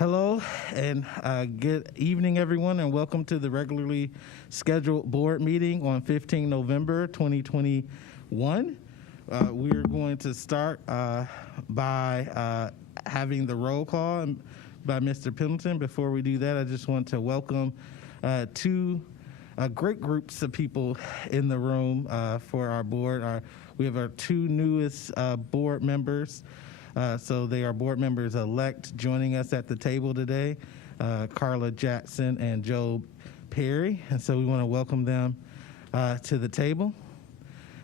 Hello and good evening, everyone, and welcome to the regularly scheduled board meeting on 15 November 2021. We are going to start by having the roll call by Mr. Pendleton. Before we do that, I just want to welcome two great groups of people in the room for our board. We have our two newest board members. So they are board members elect joining us at the table today, Carla Jackson and Job Perry. And so we want to welcome them to the table.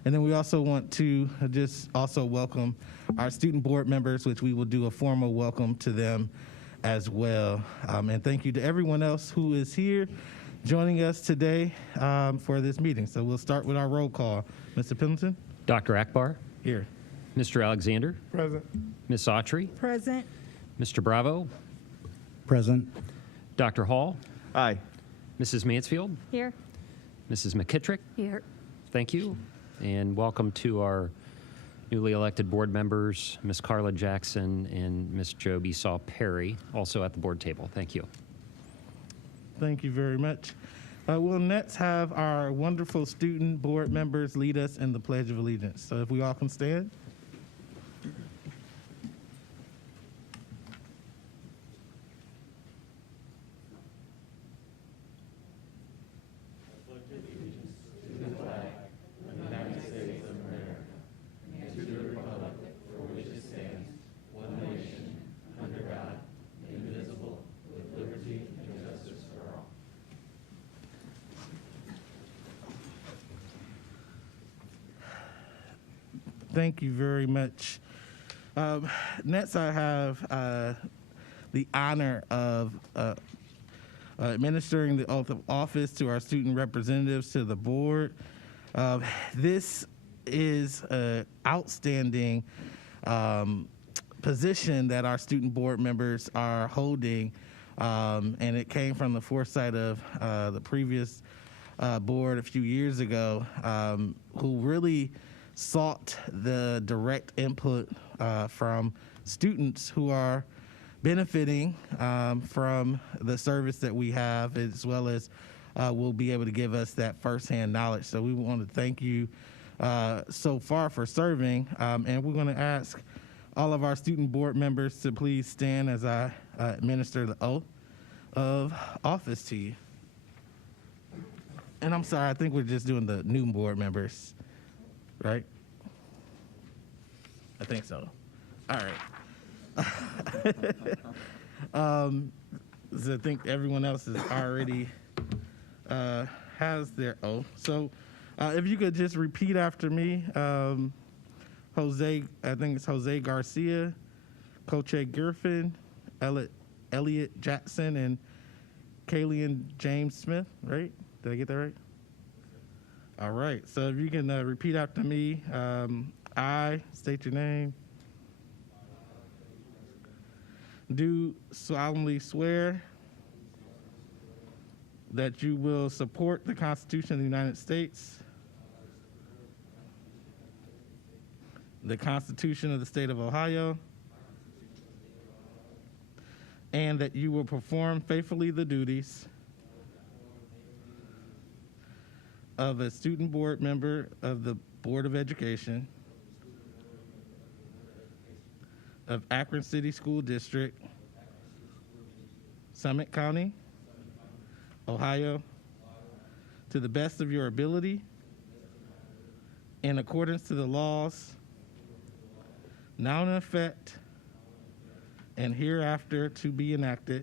And then we also want to just also welcome our student board members, which we will do a formal welcome to them as well. And thank you to everyone else who is here joining us today for this meeting. So we'll start with our roll call. Mr. Pendleton? Dr. Akbar? Here. Mr. Alexander? Present. Ms. Autry? Present. Mr. Bravo? Present. Dr. Hall? Aye. Mrs. Mansfield? Here. Mrs. McKittrick? Here. Thank you. And welcome to our newly elected board members, Ms. Carla Jackson and Ms. Job Esau Perry, also at the board table. Thank you. Thank you very much. We'll next have our wonderful student board members lead us in the Pledge of Allegiance. So if we all can stand. Thank you very much. Next, I have the honor of administering the oath of office to our student representatives to the board. This is an outstanding position that our student board members are holding, and it came from the foresight of the previous board a few years ago, who really sought the direct input from students who are benefiting from the service that we have, as well as will be able to give us that firsthand knowledge. So we want to thank you so far for serving, and we're going to ask all of our student board members to please stand as I administer the oath of office to you. And I'm sorry, I think we're just doing the new board members. Right? I think so. All right. So I think everyone else is already has their oath. So if you could just repeat after me, Jose, I think it's Jose Garcia, Coche Griffin, Elliot Jackson, and Kalian James Smith, right? Did I get that right? All right, so if you can repeat after me, I state your name. Do solemnly swear that you will support the Constitution of the United States, the Constitution of the State of Ohio, and that you will perform faithfully the duties of a student board member of the Board of Education of Akron City School District, Summit County, Ohio, to the best of your ability, in accordance to the laws now in effect and hereafter to be enacted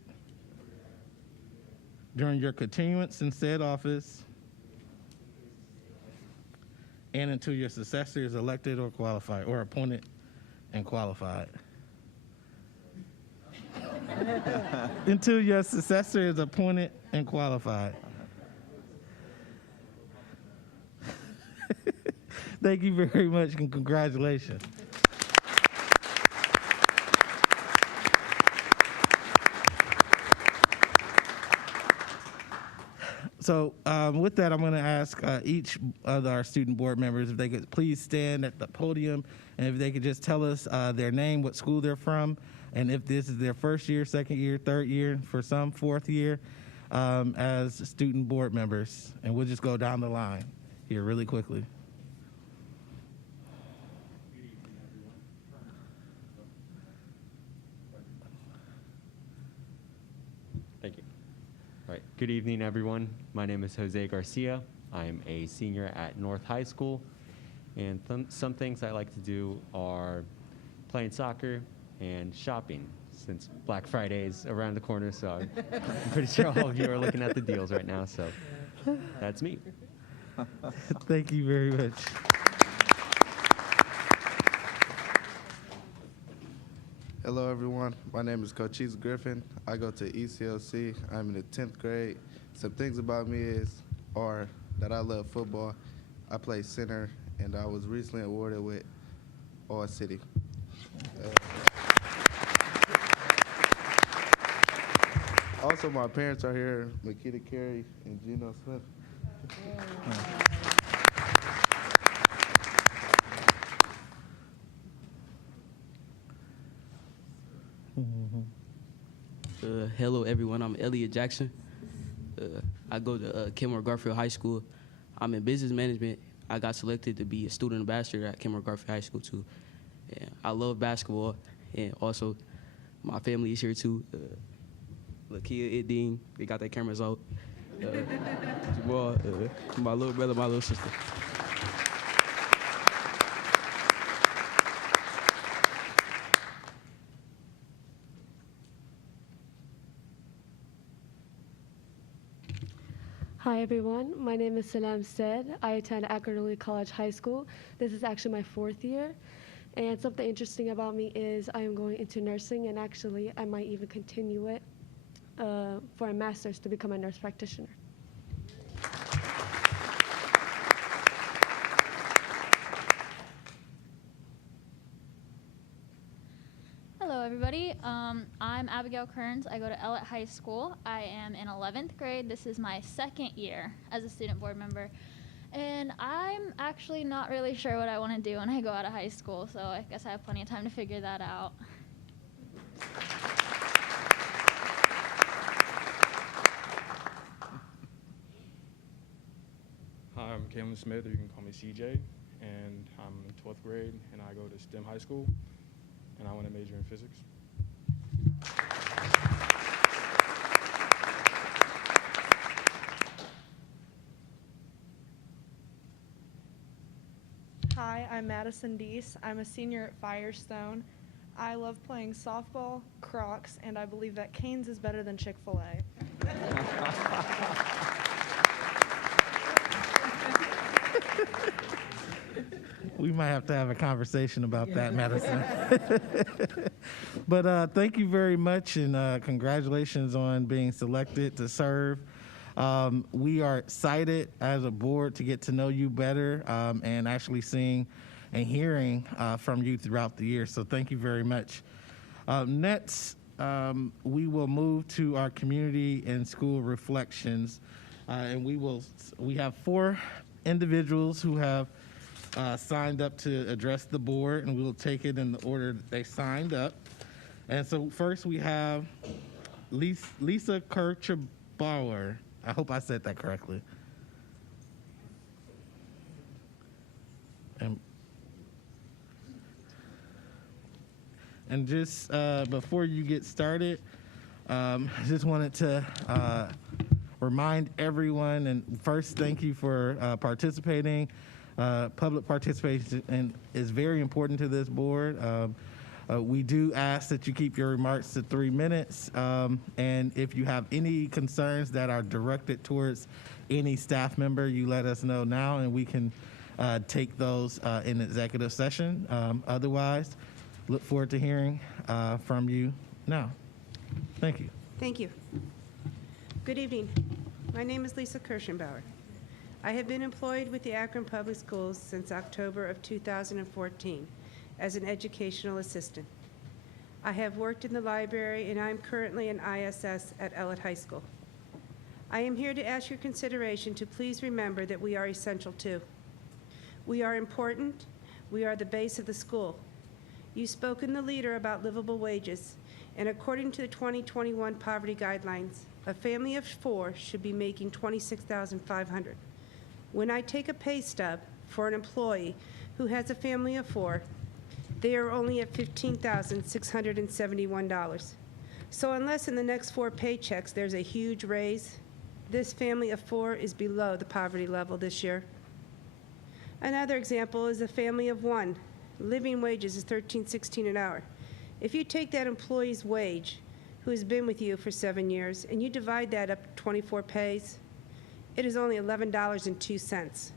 during your continuance in said office and until your successor is elected or qualified, or appointed and qualified. Until your successor is appointed and qualified. Thank you very much and congratulations. So with that, I'm going to ask each of our student board members if they could please stand at the podium and if they could just tell us their name, what school they're from, and if this is their first year, second year, third year, for some fourth year, as student board members. And we'll just go down the line here really quickly. Thank you. All right. Good evening, everyone. My name is Jose Garcia. I'm a senior at North High School, and some things I like to do are playing soccer and shopping, since Black Friday is around the corner, so I'm pretty sure all of you are looking at the deals right now, so that's me. Thank you very much. Hello, everyone. My name is Cochise Griffin. I go to ECLC. I'm in the 10th grade. Some things about me are that I love football. I play center, and I was recently awarded with All City. Also, my parents are here, Makita Carey and Gino Smith. Hello, everyone. I'm Elliot Jackson. I go to Kenmore Garfield High School. I'm in business management. I got selected to be a student ambassador at Kenmore Garfield High School, too. And I love basketball, and also my family is here, too. Lakia, Edine, they got their cameras out. Jamal, my little brother, my little sister. Hi everyone, my name is Salam Said. I attend Akron Early College High School. This is actually my 4th year. And something interesting about me is I am going into nursing, and actually I might even continue it for a master's to become a nurse practitioner. Hello, everybody. I'm Abigail Kearns. I go to Ellett High School. I am in 11th grade. This is my 2nd year as a student board member. And I'm actually not really sure what I want to do when I go out of high school, so I guess I have plenty of time to figure that out. Hi, I'm Cameron Smith, or you can call me CJ, and I'm in 12th grade, and I go to STEM High School, and I want to major in physics. Hi, I'm Madison Deese. I'm a senior at Firestone. I love playing softball, Crocs, and I believe that Cane's is better than Chick-fil-A. We might have to have a conversation about that, Madison. But thank you very much, and congratulations on being selected to serve. We are excited as a board to get to know you better and actually seeing and hearing from you throughout the year. So thank you very much. Next, we will move to our community and school reflections, and we have 4 individuals who have signed up to address the board, and we will take it in the order that they signed up. And so first we have Lisa Kirchbauer. I hope I said that correctly. And just before you get started, I just wanted to remind everyone, and first thank you for participating. Public participation is very important to this board. We do ask that you keep your remarks to 3 minutes, and if you have any concerns that are directed towards any staff member, you let us know now, and we can take those in executive session. Otherwise, look forward to hearing from you now. Thank you. Thank you. Good evening. My name is Lisa Kirchbauer. I have been employed with the Akron Public Schools since October of 2014 as an educational assistant. I have worked in the library, and I am currently an ISS at Ellett High School. I am here to ask your consideration to please remember that we are essential too. We are important. We are the base of the school. You spoke in the leader about livable wages. and according to the 2021 poverty guidelines, a family of 4 should be making $26,500. When I take a pay stub for an employee who has a family of 4, they are only at $15,671. So unless in the next 4 paychecks there's a huge raise, this family of 4 is below the poverty level this year. Another example is a family of 1. Living wages is $13.16 an hour. If you take that employee's wage, who has been with you for 7 years, and you divide that up 24 pays, it is only $11.02.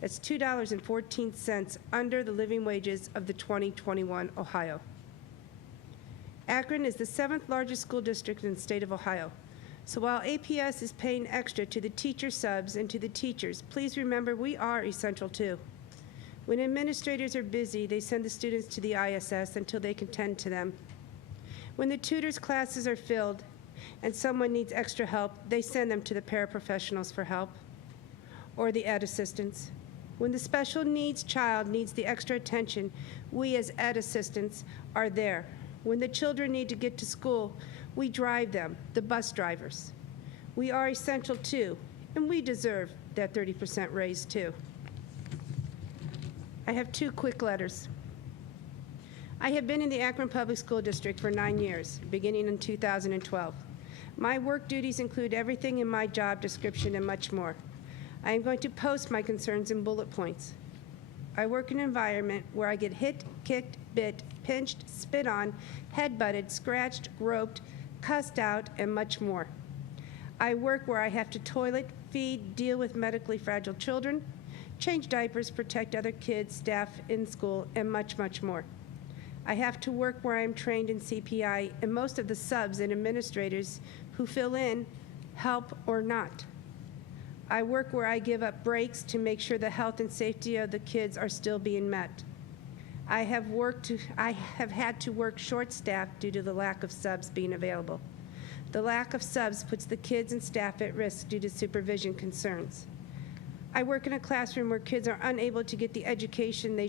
That's $2.14 under the living wages of the 2021 Ohio. Akron is the 7th largest school district in the state of Ohio. So while APS is paying extra to the teacher subs and to the teachers, please remember we are essential too. When administrators are busy, they send the students to the ISS until they can tend to them. When the tutors' classes are filled and someone needs extra help, they send them to the paraprofessionals for help or the ed assistants. When the special needs child needs the extra attention, we as ed assistants are there. When the children need to get to school, we drive them, the bus drivers. We are essential too, and we deserve that 30% raise too. I have 2 quick letters. I have been in the Akron Public School District for 9 years, beginning in 2012. My work duties include everything in my job description and much more. I am going to post my concerns in bullet points. I work in an environment where I get hit, kicked, bit, pinched, spit on, head-butted, scratched, groped, cussed out, and much more. I work where I have to toilet, feed, deal with medically fragile children, change diapers, protect other kids, staff in school, and much, much more. I have to work where I am trained in CPI, and most of the subs and administrators who fill in help or not. I work where I give up breaks to make sure the health and safety of the kids are still being met. I have had to work short-staffed due to the lack of subs being available. The lack of subs puts the kids and staff at risk due to supervision concerns. I work in a classroom where kids are unable to get the education they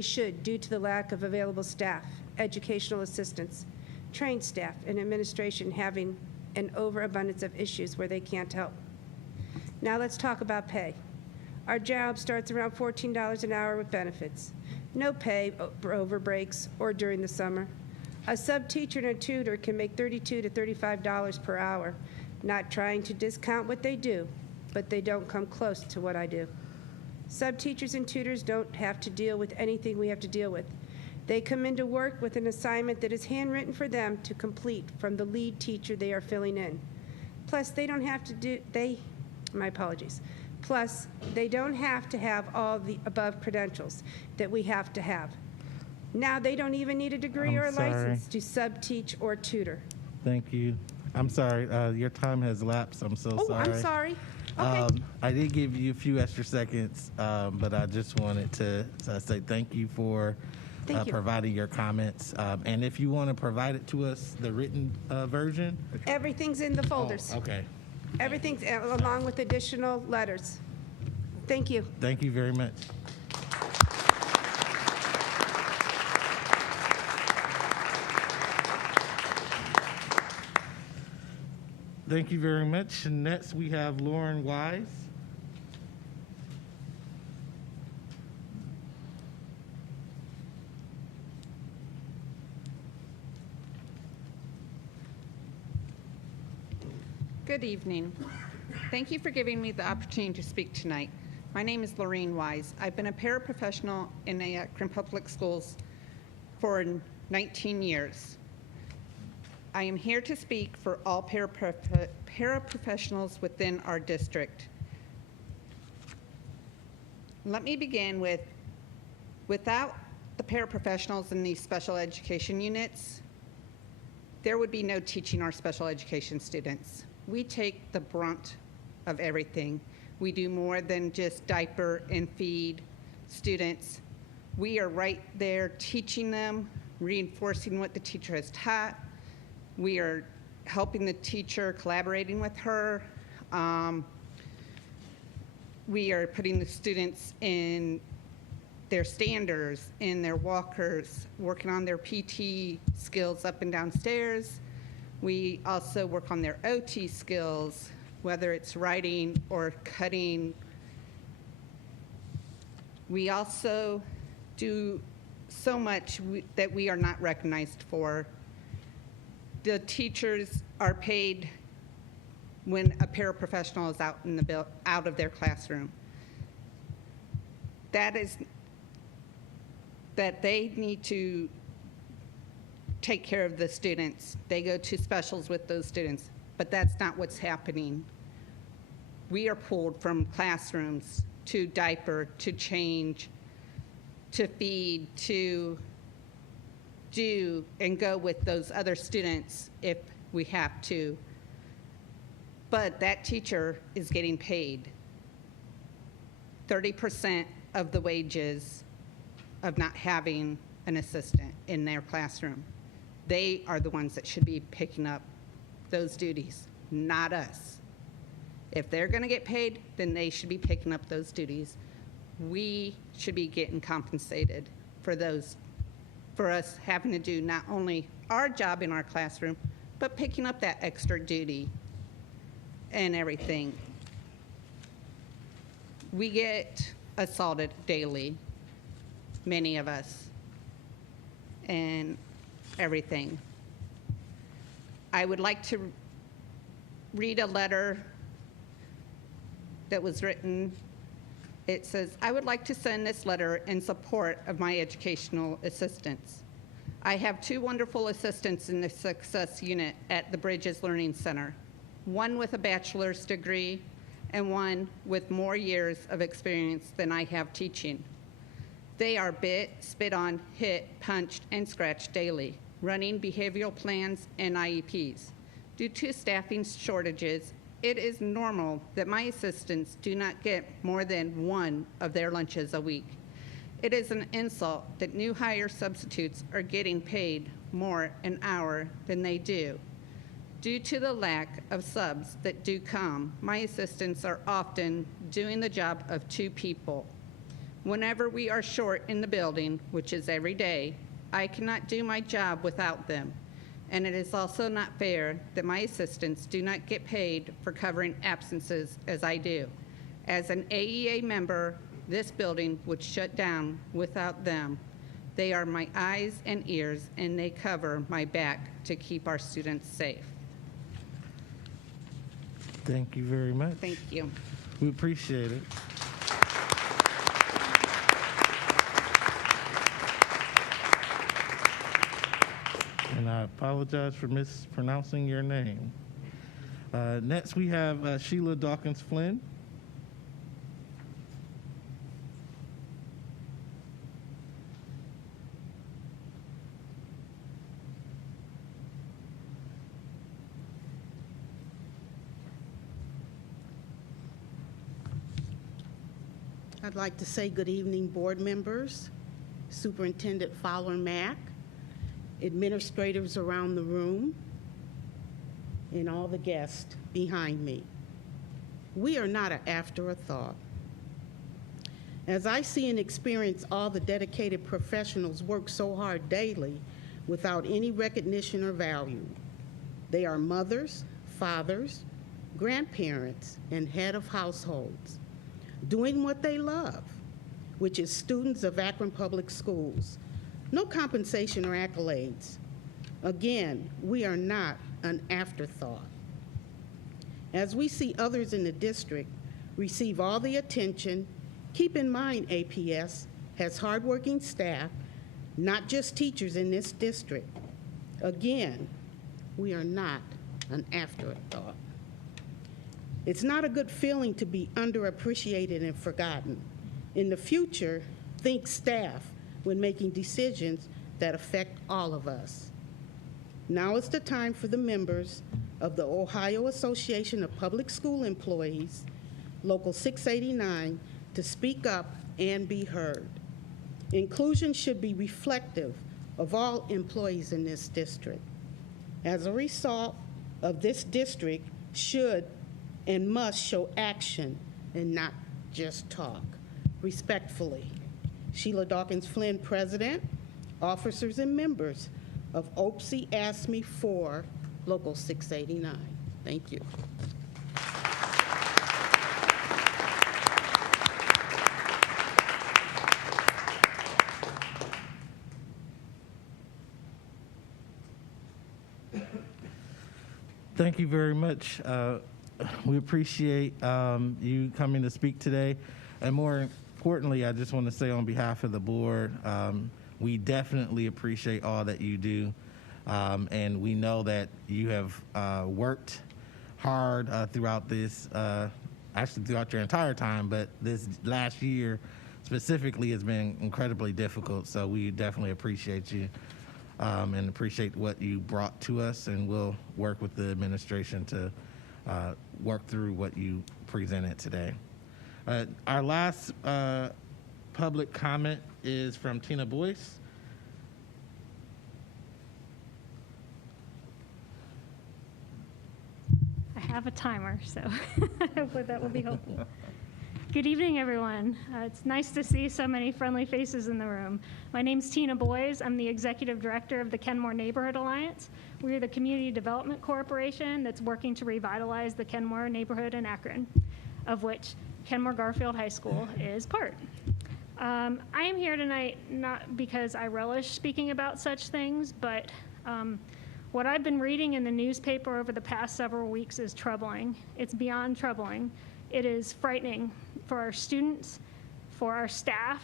should due to the lack of available staff, educational assistants, trained staff, and administration having an overabundance of issues where they can't help. Now let's talk about pay. Our job starts around $14 an hour with benefits. No pay over breaks or during the summer. A sub-teacher and a tutor can make $32 to $35 per hour, not trying to discount what they do, but they don't come close to what I do. Sub-teachers and tutors don't have to deal with anything we have to deal with. They come into work with an assignment that is handwritten for them to complete from the lead teacher they are filling in. Plus, they don't have to do, my apologies. Plus, they don't have to have all the above credentials that we have to have. Now they don't even need a degree or a license to sub-teach or tutor. Thank you. I'm sorry, your time has lapsed. I'm so sorry. Oh, I'm sorry. Okay. I did give you a few extra seconds, but I just wanted to say thank you for providing your comments. And if you want to provide it to us, the written version. Everything's in the folders. Oh, okay. Everything's along with additional letters. Thank you. Thank you very much. Thank you very much. And next we have Lauren Wise. Good evening. Thank you for giving me the opportunity to speak tonight. My name is Lorraine Wise. I've been a paraprofessional in the Akron Public Schools for 19 years. I am here to speak for all paraprofessionals within our district. Let me begin with, without the paraprofessionals in these special education units, there would be no teaching our special education students. We take the brunt of everything. We do more than just diaper and feed students. We are right there teaching them, reinforcing what the teacher has taught. We are helping the teacher, collaborating with her. We are putting the students in their standers and their walkers, working on their PT skills up and downstairs. We also work on their OT skills, whether it's writing or cutting. We also do so much that we are not recognized for. The teachers are paid when a paraprofessional is out of their classroom. That is that they need to take care of the students. They go to specials with those students, but that's not what's happening. We are pulled from classrooms to diaper, to change, to feed, to do and go with those other students if we have to. But that teacher is getting paid 30% of the wages of not having an assistant in their classroom. They are the ones that should be picking up those duties, not us. If they're going to get paid, then they should be picking up those duties. We should be getting compensated for those, for us having to do not only our job in our classroom, but picking up that extra duty and everything. We get assaulted daily, many of us, and everything. I would like to read a letter that was written. It says, I would like to send this letter in support of my educational assistants. I have two wonderful assistants in the Success Unit at the Bridges Learning Center, one with a bachelor's degree and one with more years of experience than I have teaching. They are bit, spit on, hit, punched, and scratched daily, running behavioral plans and IEPs. Due to staffing shortages, it is normal that my assistants do not get more than one of their lunches a week. It is an insult that new hire substitutes are getting paid more an hour than they do. Due to the lack of subs that do come, my assistants are often doing the job of two people. Whenever we are short in the building, which is every day, I cannot do my job without them. And it is also not fair that my assistants do not get paid for covering absences as I do. As an AEA member, this building would shut down without them. They are my eyes and ears, and they cover my back to keep our students safe. Thank you very much. Thank you. We appreciate it. And I apologize for mispronouncing your name. Next, we have Sheila Dawkins Flynn. I'd like to say good evening, board members, Superintendent Fowler Mack, administrators around the room, and all the guests behind me. We are not an afterthought. As I see and experience all the dedicated professionals work so hard daily without any recognition or value. They are mothers, fathers, grandparents, and head of households, doing what they love, which is students of Akron Public Schools. No compensation or accolades. Again, we are not an afterthought. As we see others in the district receive all the attention, keep in mind APS has hardworking staff, not just teachers in this district. Again, we are not an afterthought. It's not a good feeling to be underappreciated and forgotten. In the future, think staff when making decisions that affect all of us. Now is the time for the members of the Ohio Association of Public School Employees, Local 689, to speak up and be heard. Inclusion should be reflective of all employees in this district. As a result of this district should and must show action and not just talk. Respectfully, Sheila Dawkins Flynn, President, officers and members of OPSI ASME 4, Local 689. Thank you. Thank you very much. We appreciate you coming to speak today. And more importantly, I just want to say on behalf of the board, we definitely appreciate all that you do. And we know that you have worked hard throughout this, actually throughout your entire time, but this last year specifically has been incredibly difficult. So we definitely appreciate you. And appreciate what you brought to us, and we'll work with the administration to work through what you presented today. Our last public comment is from Tina Boyce. I have a timer, so hopefully that will be helpful. Good evening, everyone. It's nice to see so many friendly faces in the room. My name's Tina Boyes. I'm the Executive Director of the Kenmore Neighborhood Alliance. We're the community development corporation that's working to revitalize the Kenmore neighborhood in Akron, of which Kenmore Garfield High School is part. I am here tonight not because I relish speaking about such things, but what I've been reading in the newspaper over the past several weeks is troubling. It's beyond troubling. It is frightening for our students, for our staff,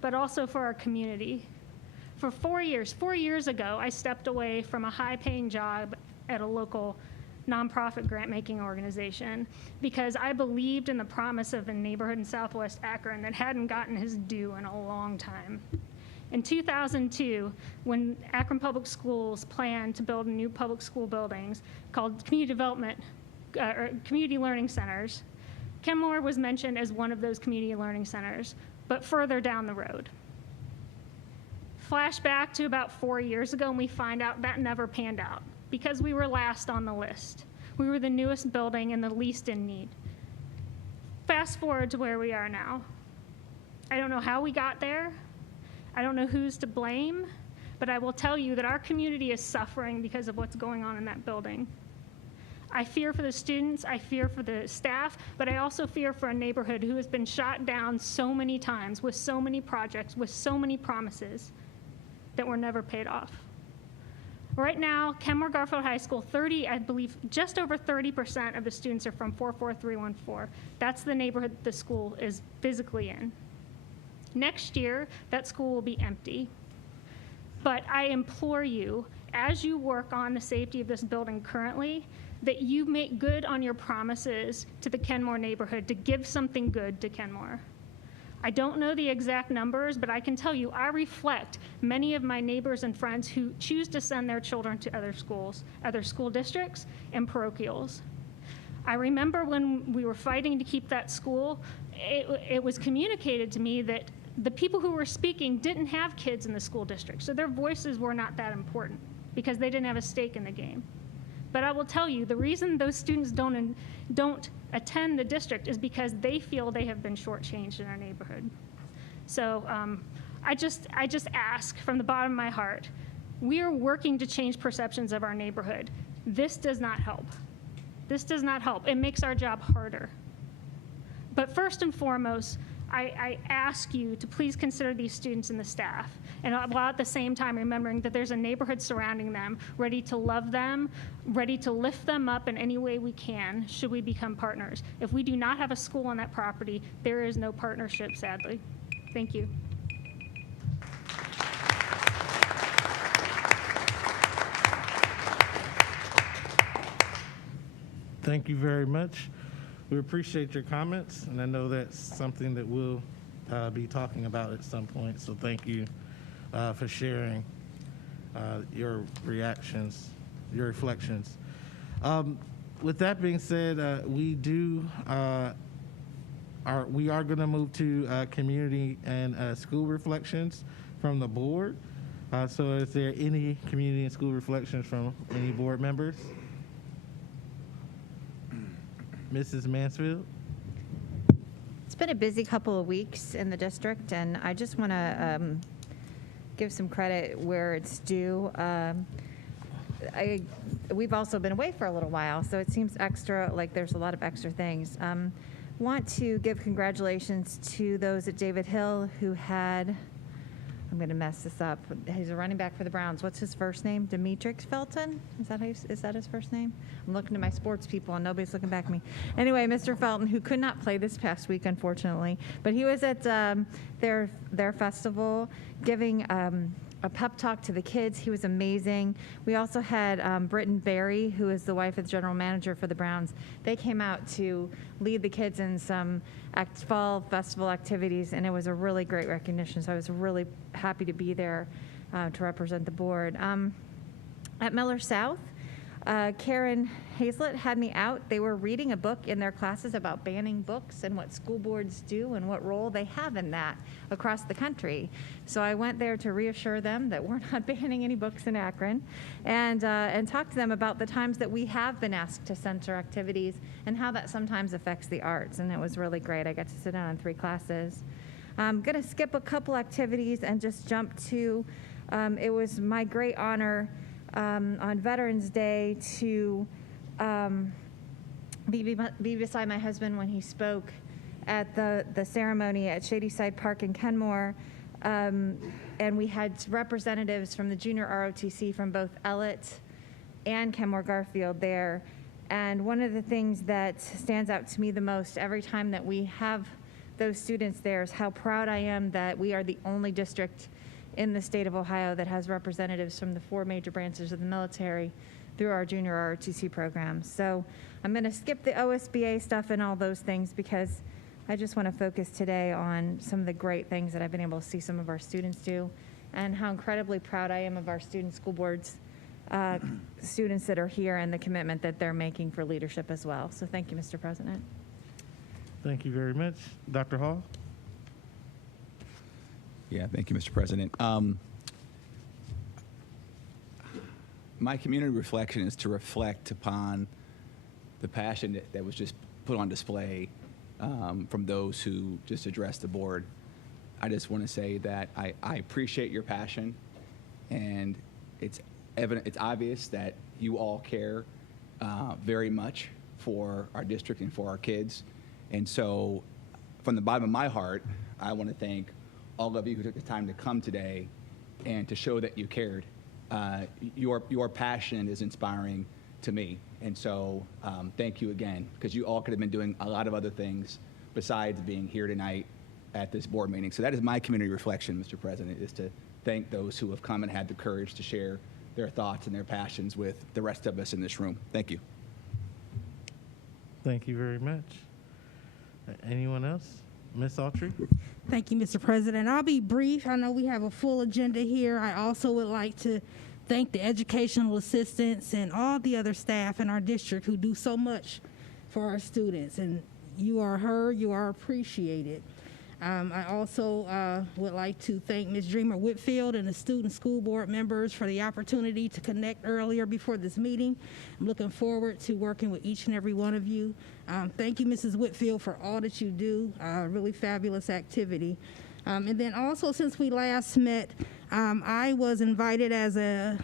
but also for our community. For 4 years ago, I stepped away from a high-paying job at a local nonprofit grant-making organization because I believed in the promise of a neighborhood in Southwest Akron that hadn't gotten his due in a long time. In 2002, when Akron Public Schools planned to build new public school buildings called community learning centers, Kenmore was mentioned as one of those community learning centers, but further down the road. Flashback to about 4 years ago, and we find out that never panned out because we were last on the list. We were the newest building and the least in need. Fast forward to where we are now. I don't know how we got there. I don't know who's to blame, but I will tell you that our community is suffering because of what's going on in that building. I fear for the students, I fear for the staff, but I also fear for a neighborhood who has been shot down so many times with so many projects, with so many promises that were never paid off. Right now, Kenmore Garfield High School, I believe just over 30% of the students are from 44314. That's the neighborhood the school is physically in. Next year, that school will be empty. But I implore you, as you work on the safety of this building currently, that you make good on your promises to the Kenmore neighborhood to give something good to Kenmore. I don't know the exact numbers, but I can tell you I reflect many of my neighbors and friends who choose to send their children to other schools, other school districts, and parochials. I remember when we were fighting to keep that school, it was communicated to me that the people who were speaking didn't have kids in the school district, so their voices were not that important because they didn't have a stake in the game. But I will tell you, the reason those students don't attend the district is because they feel they have been shortchanged in our neighborhood. So I just ask from the bottom of my heart, we are working to change perceptions of our neighborhood. This does not help. This does not help. It makes our job harder. But first and foremost, I ask you to please consider these students and the staff, and while at the same time remembering that there's a neighborhood surrounding them, ready to love them, ready to lift them up in any way we can, should we become partners. If we do not have a school on that property, there is no partnership, sadly. Thank you. Thank you very much. We appreciate your comments, and I know that's something that we'll be talking about at some point. So thank you for sharing your reactions, your reflections. With that being said, we are going to move to community and school reflections from the board. So is there any community and school reflections from any board members? Mrs. Mansfield? It's been a busy couple of weeks in the district, and I just want to give some credit where it's due. We've also been away for a little while, so it seems extra, like there's a lot of extra things. Want to give congratulations to those at David Hill who had, I'm going to mess this up, he's a running back for the Browns. What's his first name? Demetric Felton? Is that his first name? I'm looking to my sports people and nobody's looking back at me. Anyway, Mr. Felton, who could not play this past week, unfortunately, but he was at their festival giving a pep talk to the kids. He was amazing. We also had Britton Berry, who is the wife of the general manager for the Browns. They came out to lead the kids in some fall festival activities, and it was a really great recognition. So I was really happy to be there to represent the board. At Miller South, Karen Hazlett had me out. They were reading a book in their classes about banning books and what school boards do and what role they have in that across the country. So I went there to reassure them that we're not banning any books in Akron, and talk to them about the times that we have been asked to censor activities and how that sometimes affects the arts. And it was really great. I got to sit down in 3 classes. I'm going to skip a couple activities and just jump to, it was my great honor on Veterans Day to be beside my husband when he spoke at the ceremony at Shadyside Park in Kenmore. And we had representatives from the junior ROTC from both Ellett and Kenmore Garfield there. And one of the things that stands out to me the most every time that we have those students there is how proud I am that we are the only district in the state of Ohio that has representatives from the 4 major branches of the military through our junior ROTC program. So I'm going to skip the OSBA stuff and all those things because I just want to focus today on some of the great things that I've been able to see some of our students do and how incredibly proud I am of our student school boards, students that are here and the commitment that they're making for leadership as well. So thank you, Mr. President. Thank you very much. Dr. Hall? Yeah, thank you, Mr. President. My community reflection is to reflect upon the passion that was just put on display from those who just addressed the board. I just want to say that I appreciate your passion, and it's evident, it's obvious that you all care very much for our district and for our kids. And so from the bottom of my heart, I want to thank all of you who took the time to come today and to show that you cared. Your passion is inspiring to me. And so thank you again, because you all could have been doing a lot of other things besides being here tonight at this board meeting. So that is my community reflection, Mr. President, is to thank those who have come and had the courage to share their thoughts and their passions with the rest of us in this room. Thank you. Thank you very much. Anyone else? Ms. Autry? Thank you, Mr. President. I'll be brief. I know we have a full agenda here. I also would like to thank the educational assistants and all the other staff in our district who do so much for our students. And you are heard, you are appreciated. I also would like to thank Ms. Dreamer Whitfield and the student school board members for the opportunity to connect earlier before this meeting. I'm looking forward to working with each and every one of you. Thank you, Mrs. Whitfield, for all that you do. Really fabulous activity. And then also, since we last met, I was invited as a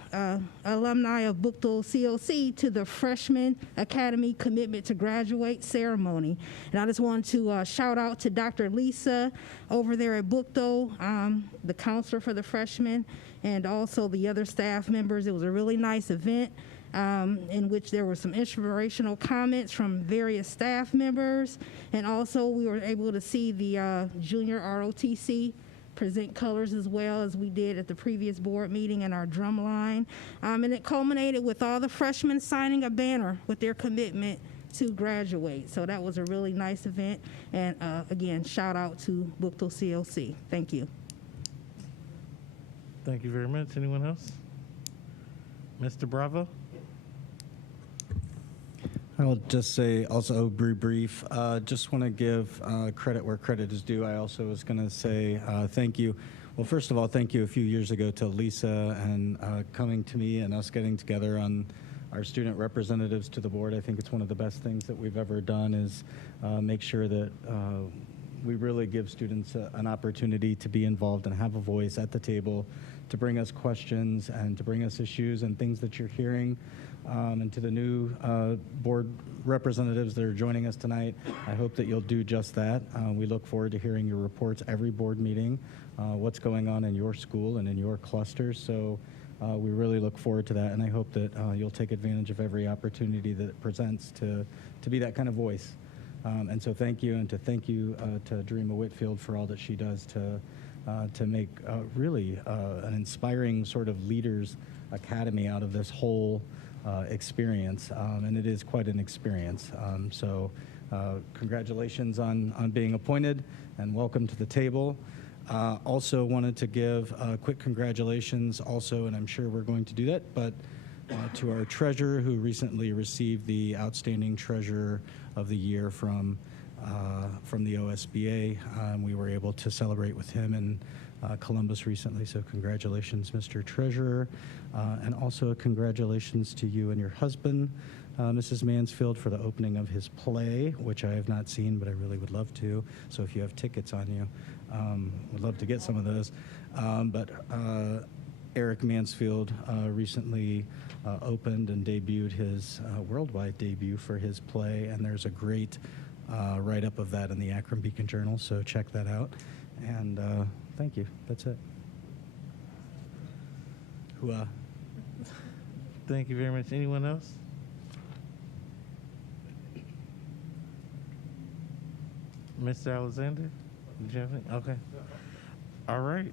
alumni of Bookto COC to the Freshman Academy Commitment to Graduate ceremony. And I just want to shout out to Dr. Lisa over there at Bookto, the counselor for the freshmen, and also the other staff members. It was a really nice event in which there were some inspirational comments from various staff members. And also we were able to see the junior ROTC present colors as well as we did at the previous board meeting in our drum line. And it culminated with all the freshmen signing a banner with their commitment to graduate. So that was a really nice event. And again, shout out to Bookto COC. Thank you. Thank you very much. Anyone else? Mr. Bravo? I will just say, also be brief, just want to give credit where credit is due. I also was going to say thank you. Well, first of all, thank you a few years ago to Lisa and coming to me and us getting together on our student representatives to the board. I think it's one of the best things that we've ever done is make sure that we really give students an opportunity to be involved and have a voice at the table, to bring us questions and to bring us issues and things that you're hearing. And to the new board representatives that are joining us tonight, I hope that you'll do just that. We look forward to hearing your reports every board meeting, what's going on in your school and in your clusters. So we really look forward to that, and I hope that you'll take advantage of every opportunity that it presents to be that kind of voice. And so thank you, and to thank you to Dreama Whitfield for all that she does to make really an inspiring sort of leaders academy out of this whole experience, and it is quite an experience. So congratulations on being appointed, and welcome to the table. Also wanted to give quick congratulations also, and I'm sure we're going to do that, but to our treasurer who recently received the Outstanding Treasurer of the Year from the OSBA. We were able to celebrate with him in Columbus recently, so congratulations, Mr. Treasurer. And also congratulations to you and your husband, Mrs. Mansfield, for the opening of his play, which I have not seen, but I really would love to. So if you have tickets on you, would love to get some of those. But Eric Mansfield recently opened and debuted his worldwide debut for his play, and there's a great write-up of that in the Akron Beacon Journal, so check that out. And thank you. That's it. Thank you very much. Anyone else? Mr. Alexander? Did you have anything? Okay. All right.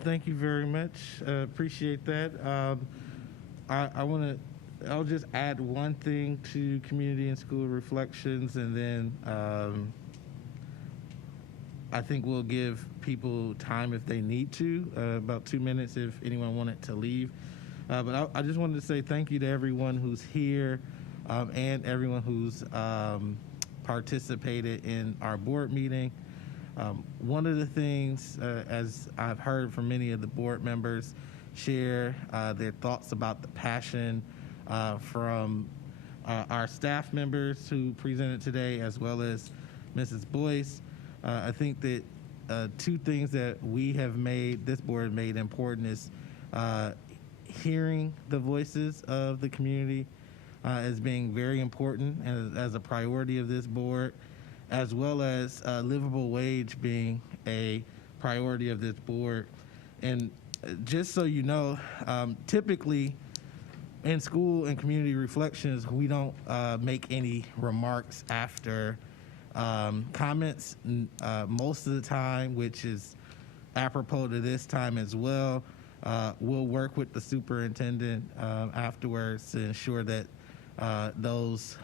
Thank you very much. Appreciate that. I'll just add one thing to community and school reflections, and then I think we'll give people time if they need to, about 2 minutes if anyone wanted to leave. But I just wanted to say thank you to everyone who's here and everyone who's participated in our board meeting. One of the things, as I've heard from many of the board members share their thoughts about the passion from our staff members who presented today, as well as Mrs. Boyce. I think that two things that this board made important is hearing the voices of the community as being very important and as a priority of this board, as well as livable wage being a priority of this board. And just so you know, typically in school and community reflections, we don't make any remarks after comments. Most of the time, which is apropos to this time as well, we'll work with the superintendent afterwards to ensure that those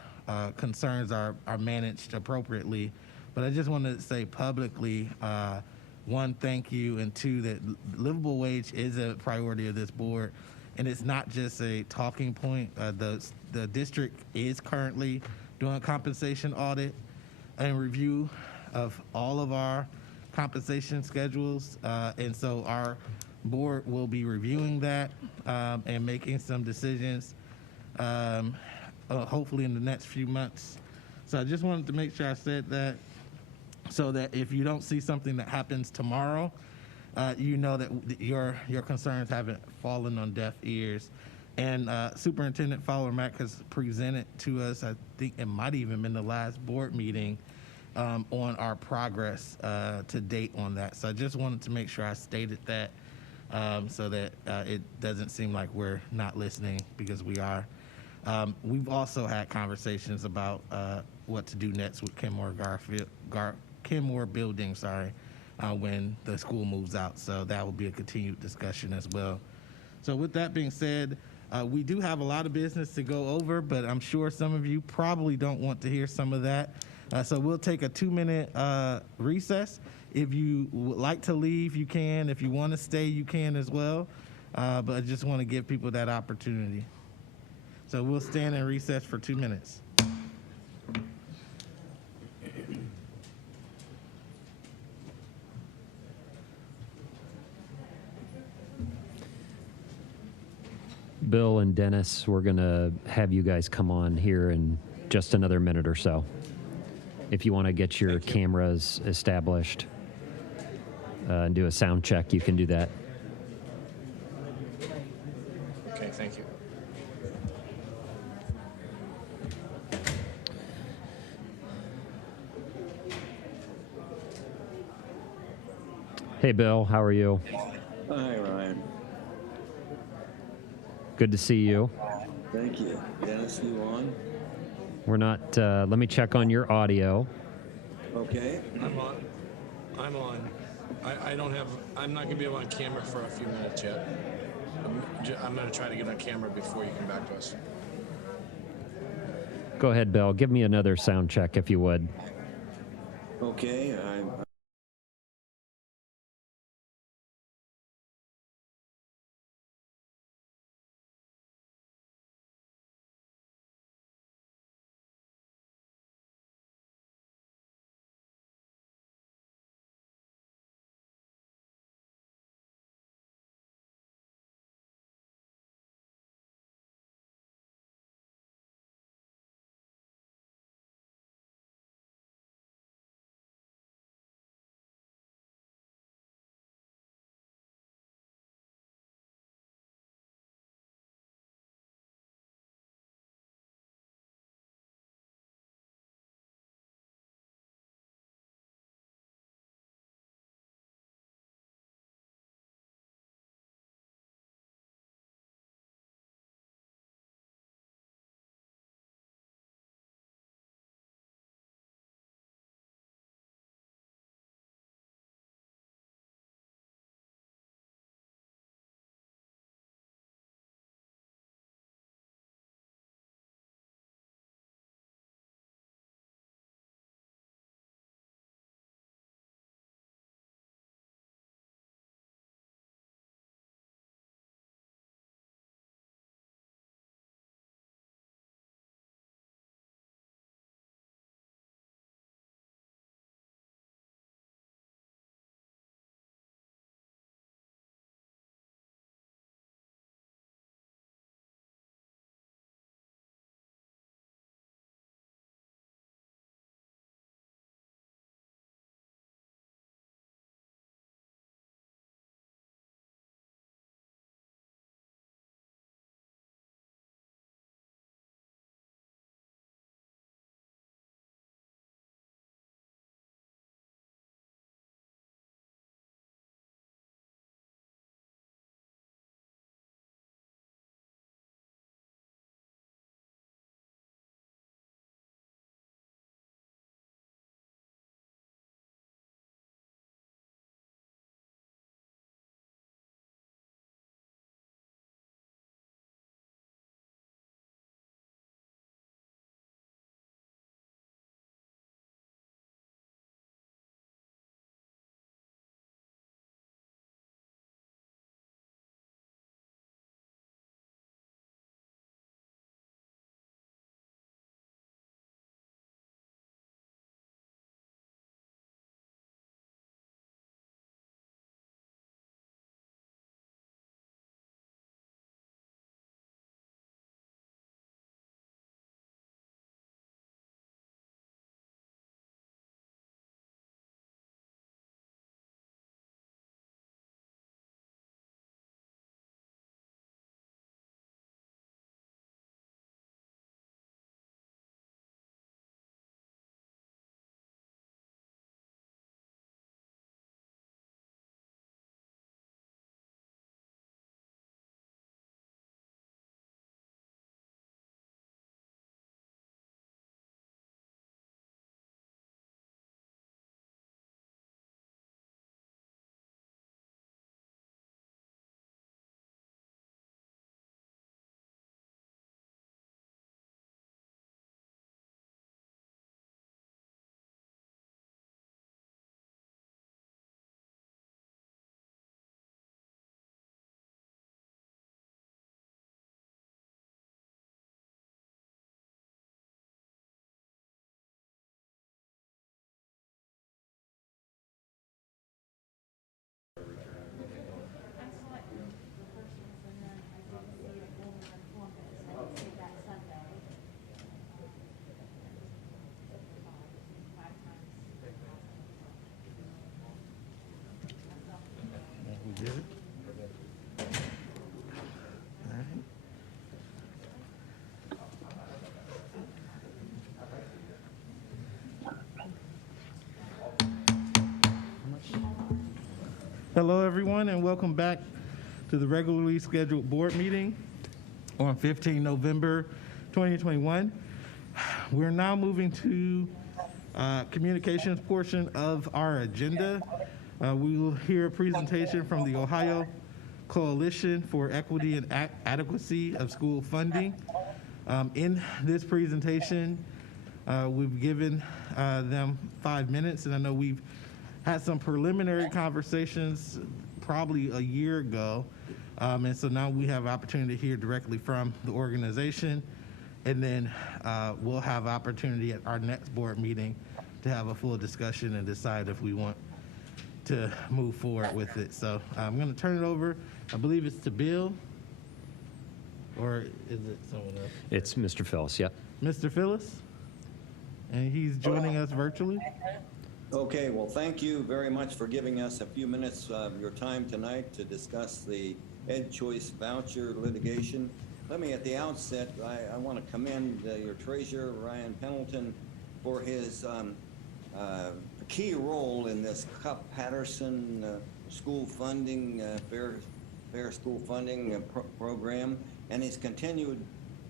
concerns are managed appropriately. But I just wanted to say publicly, one, thank you, and two, that livable wage is a priority of this board. And it's not just a talking point. The district is currently doing a compensation audit and review of all of our compensation schedules. And so our board will be reviewing that and making some decisions hopefully in the next few months. So I just wanted to make sure I said that, so that if you don't see something that happens tomorrow, you know that your concerns haven't fallen on deaf ears. And Superintendent Fowler-Mack has presented to us, I think it might even been the last board meeting, on our progress to date on that. So I just wanted to make sure I stated that so that it doesn't seem like we're not listening, because we are. We've also had conversations about what to do next with Kenmore Building, when the school moves out. So that will be a continued discussion as well. So with that being said, we do have a lot of business to go over, but I'm sure some of you probably don't want to hear some of that. So we'll take a 2-minute recess. If you would like to leave, you can. If you want to stay, you can as well. But I just want to give people that opportunity. So we'll stand in recess for 2 minutes. Bill and Dennis, we're going to have you guys come on here and just another minute or so. If you want to get your cameras established and do a sound check, you can do that. Okay, thank you. Hey, Bill, how are you? Hi, Ryan. Good to see you. Thank you. Dennis, you on? We're not, let me check on your audio. Okay. I'm on. I'm on. I'm not going to be on camera for a few minutes yet. I'm going to try to get on camera before you come back to us. Go ahead, Bill. Give me another sound check if you would. Okay. I'm good. All right. Hello, everyone, and welcome back to the regularly scheduled board meeting on 15 November 2021. We're now moving to communications portion of our agenda. We will hear a presentation from the Ohio Coalition for Equity and Adequacy of School Funding. In this presentation, we've given them 5 minutes, and I know we've had some preliminary conversations probably a year ago, and so now we have opportunity to hear directly from the organization, and then we'll have opportunity at our next board meeting to have a full discussion and decide if we want to move forward with it. So I'm going to turn it over. I believe it's to Bill, or is it someone else? It's Mr. Phillips, yep. Mr. Phillips, and he's joining us virtually. Okay, well, thank you very much for giving us a few minutes of your time tonight to discuss the Ed Choice voucher litigation. Let me, at the outset, I want to commend your treasurer, Ryan Pendleton, for his key role in this Cup-Patterson school funding, fair school funding program, and his continued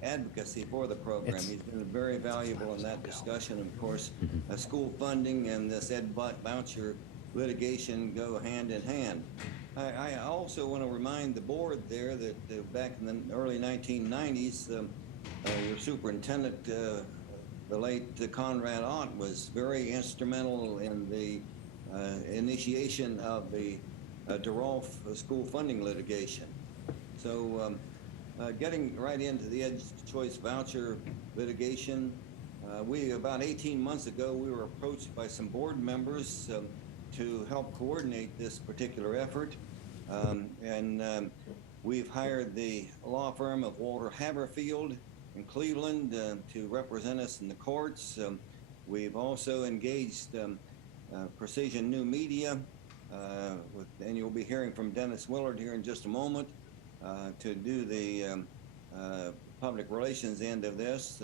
advocacy for the program. He's been very valuable in that discussion. Of course, school funding and this Ed voucher litigation go hand in hand. I also want to remind the board there that back in the early 1990s, your superintendent, the late Conrad Ott, was very instrumental in the initiation of the DeRolf school funding litigation. So getting right into the Ed Choice voucher litigation, about 18 months ago, we were approached by some board members to help coordinate this particular effort. We've hired the law firm of Walter Haverfield in Cleveland to represent us in the courts. We've also engaged Precision New Media, and you'll be hearing from Dennis Willard here in just a moment, to do the public relations end of this.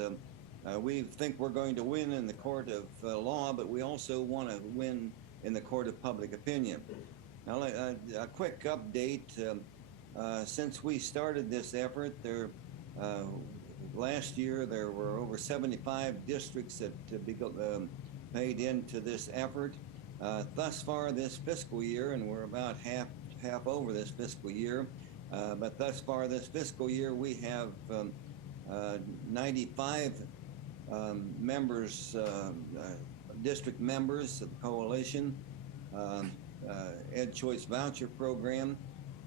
We think we're going to win in the court of law, but we also want to win in the court of public opinion. Now, a quick update. Since we started this effort, last year there were over 75 districts that paid into this effort. Thus far this fiscal year, and we're about half over this fiscal year, but thus far this fiscal year, we have 95 members, district members of the coalition, Ed Choice Voucher Program.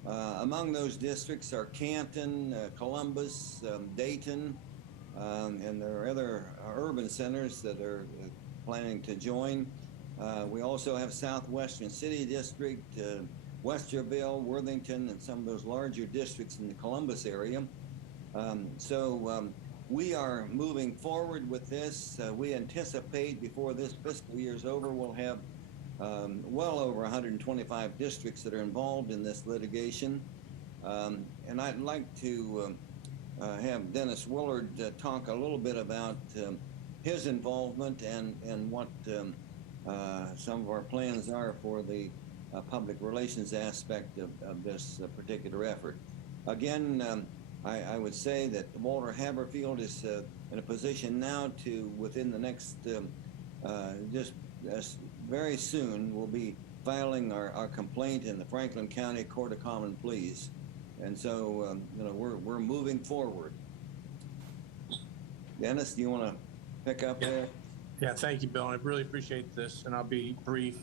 Among those districts are Canton, Columbus, Dayton, and there are other urban centers that are planning to join. We also have Southwestern City District, Westerville, Worthington, and some of those larger districts in the Columbus area. We are moving forward with this. We anticipate before this fiscal year is over, we'll have well over 125 districts that are involved in this litigation. And I'd like to have Dennis Willard talk a little bit about his involvement and what some of our plans are for the public relations aspect of this particular effort. Again, I would say that Walter Haverfield is in a position now to, within the next, very soon, we'll be filing our complaint in the Franklin County Court of Common Pleas. And so, we're moving forward. Dennis, do you want to pick up there? Yeah, thank you, Bill. I really appreciate this, and I'll be brief.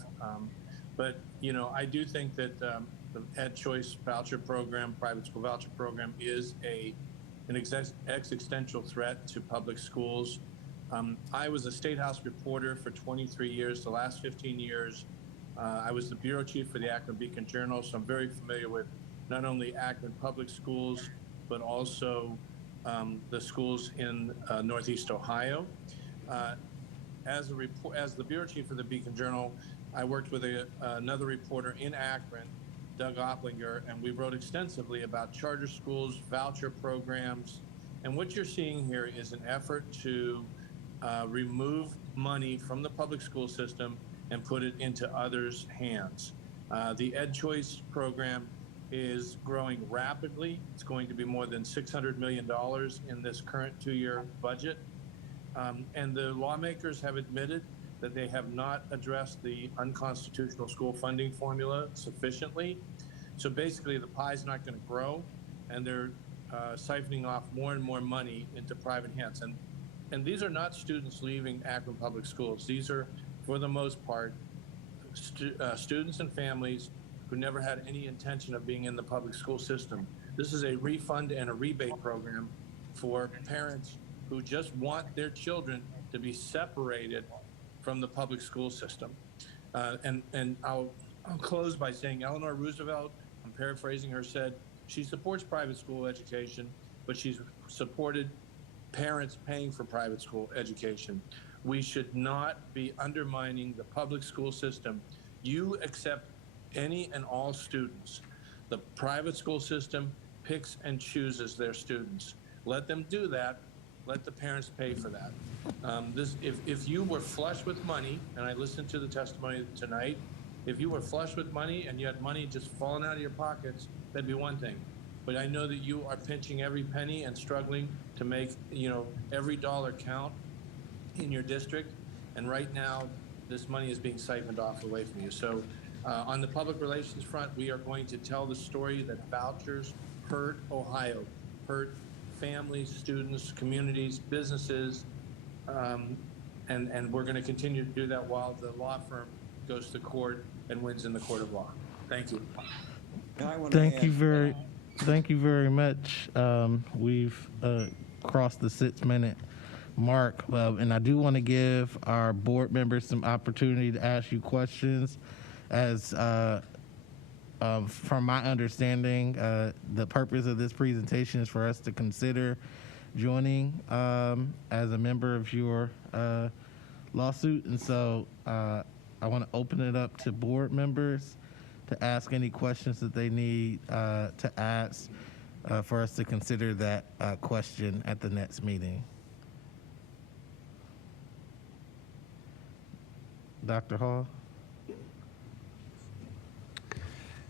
But, I do think that the Ed Choice Voucher Program, private school voucher program, is an existential threat to public schools. I was a State House reporter for 23 years. The last 15 years, I was the bureau chief for the Akron Beacon Journal, so I'm very familiar with not only Akron public schools, but also the schools in Northeast Ohio. As the bureau chief for the Beacon Journal, I worked with another reporter in Akron Doug Opplinger, and we wrote extensively about charter schools, voucher programs, and what you're seeing here is an effort to remove money from the public school system and put it into others' hands. The Ed Choice program is growing rapidly. It's going to be more than $600 million in this current 2-year budget. And the lawmakers have admitted that they have not addressed the unconstitutional school funding formula sufficiently. So basically the pie's not going to grow, and they're siphoning off more and more money into private hands. And these are not students leaving Akron Public Schools. These are, for the most part, students and families who never had any intention of being in the public school system. This is a refund and a rebate program for parents who just want their children to be separated from the public school system. And I'll close by saying Eleanor Roosevelt, I'm paraphrasing her, said she supports private school education, but she's supported parents paying for private school education. We should not be undermining the public school system. You accept any and all students. The private school system picks and chooses their students. Let them do that. Let the parents pay for that. If you were flush with money, and I listened to the testimony tonight, if you were flush with money and you had money just falling out of your pockets, that'd be one thing. But I know that you are pinching every penny and struggling to make, every dollar count in your district. And right now, this money is being siphoned off away from you. So on the public relations front, we are going to tell the story that vouchers hurt Ohio, hurt families, students, communities, businesses, and we're going to continue to do that while the law firm goes to court and wins in the court of law. Thank you. Thank you very much. We've crossed the 6-minute mark, and I do want to give our board members some opportunity to ask you questions. As from my understanding, the purpose of this presentation is for us to consider joining as a member of your lawsuit, and so I want to open it up to board members to ask any questions that they need to ask for us to consider that question at the next meeting. Dr. Hall?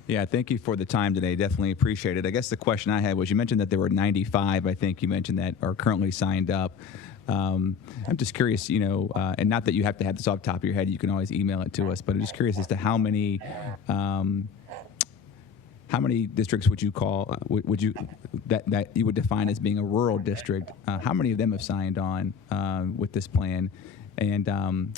Yeah, thank you for the time today. Definitely appreciate it. I guess the question I had was, you mentioned that there were 95, I think you mentioned, that are currently signed up. I'm just curious, and not that you have to have this off the top of your head, you can always email it to us, but I'm just curious as to how many districts would you call, that you would define as being a rural district? How many of them have signed on with this plan? And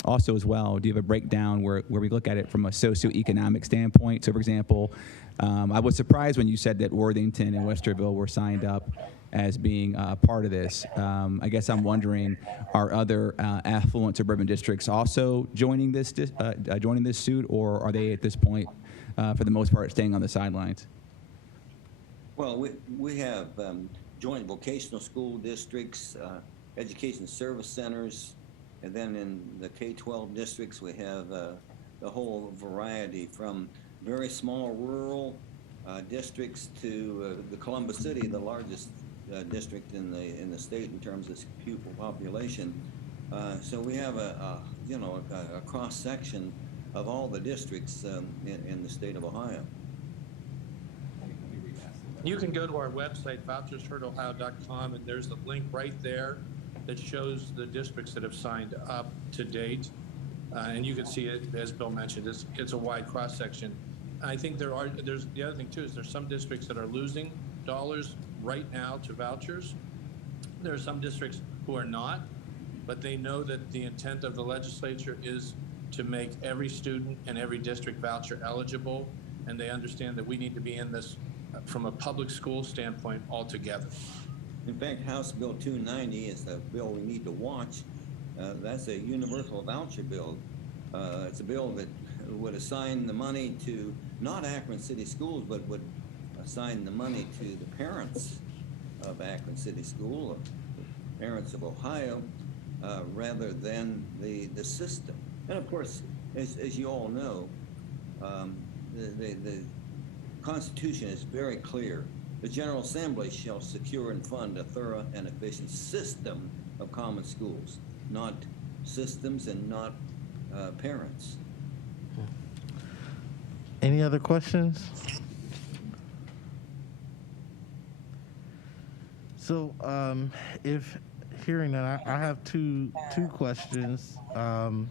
also as well, do you have a breakdown where we look at it from a socioeconomic standpoint? So for example, I was surprised when you said that Worthington and Westerville were signed up as being part of this. I guess I'm wondering, are other affluent suburban districts also joining this suit, or are they at this point, for the most part, staying on the sidelines? Well, we have joint vocational school districts, education service centers, and then in the K12 districts, we have the whole variety from very small rural districts to the Columbus City, the largest district in the state in terms of pupil population. So we have a cross section of all the districts in the state of Ohio. You can go to our website, vouchershurtohio.com, and there's a link right there that shows the districts that have signed up to date. And you can see it, as Bill mentioned, it's a wide cross-section. I think there's the other thing too, is there's some districts that are losing dollars right now to vouchers. There are some districts who are not, but they know that the intent of the legislature is to make every student and every district voucher eligible, and they understand that we need to be in this from a public school standpoint altogether. In fact, House Bill 290 is the bill we need to watch. That's a universal voucher bill. It's a bill that would assign the money to not Akron City Schools, but would assign the money to the parents of Akron City School, or the parents of Ohio, rather than the system. And of course, as you all know, the Constitution is very clear. The General Assembly shall secure and fund a thorough and efficient system of common schools, not systems and not parents. Any other questions? So, if hearing that, I have two questions. One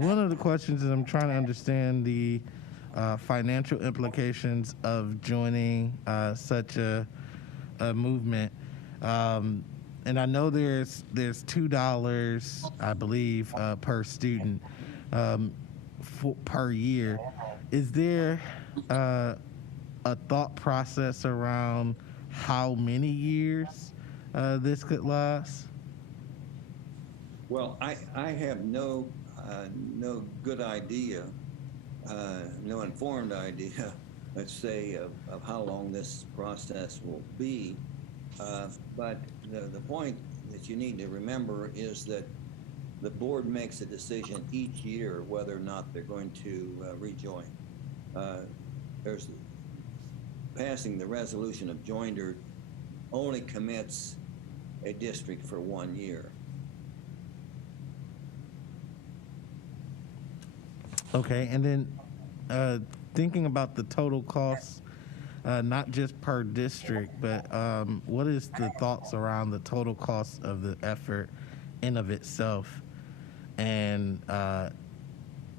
of the questions is I'm trying to understand the financial implications of joining such a movement. And I know there's $2, I believe, per student per year. Is there a thought process around how many years this could last? Well, I have no good idea, no informed idea, let's say, of how long this process will be. But the point that you need to remember is that the board makes a decision each year whether or not they're going to rejoin. There's passing the resolution of joinder only commits a district for 1 year. Okay, and then thinking about the total cost, not just per district, but what is the thoughts around the total cost of the effort in of itself? And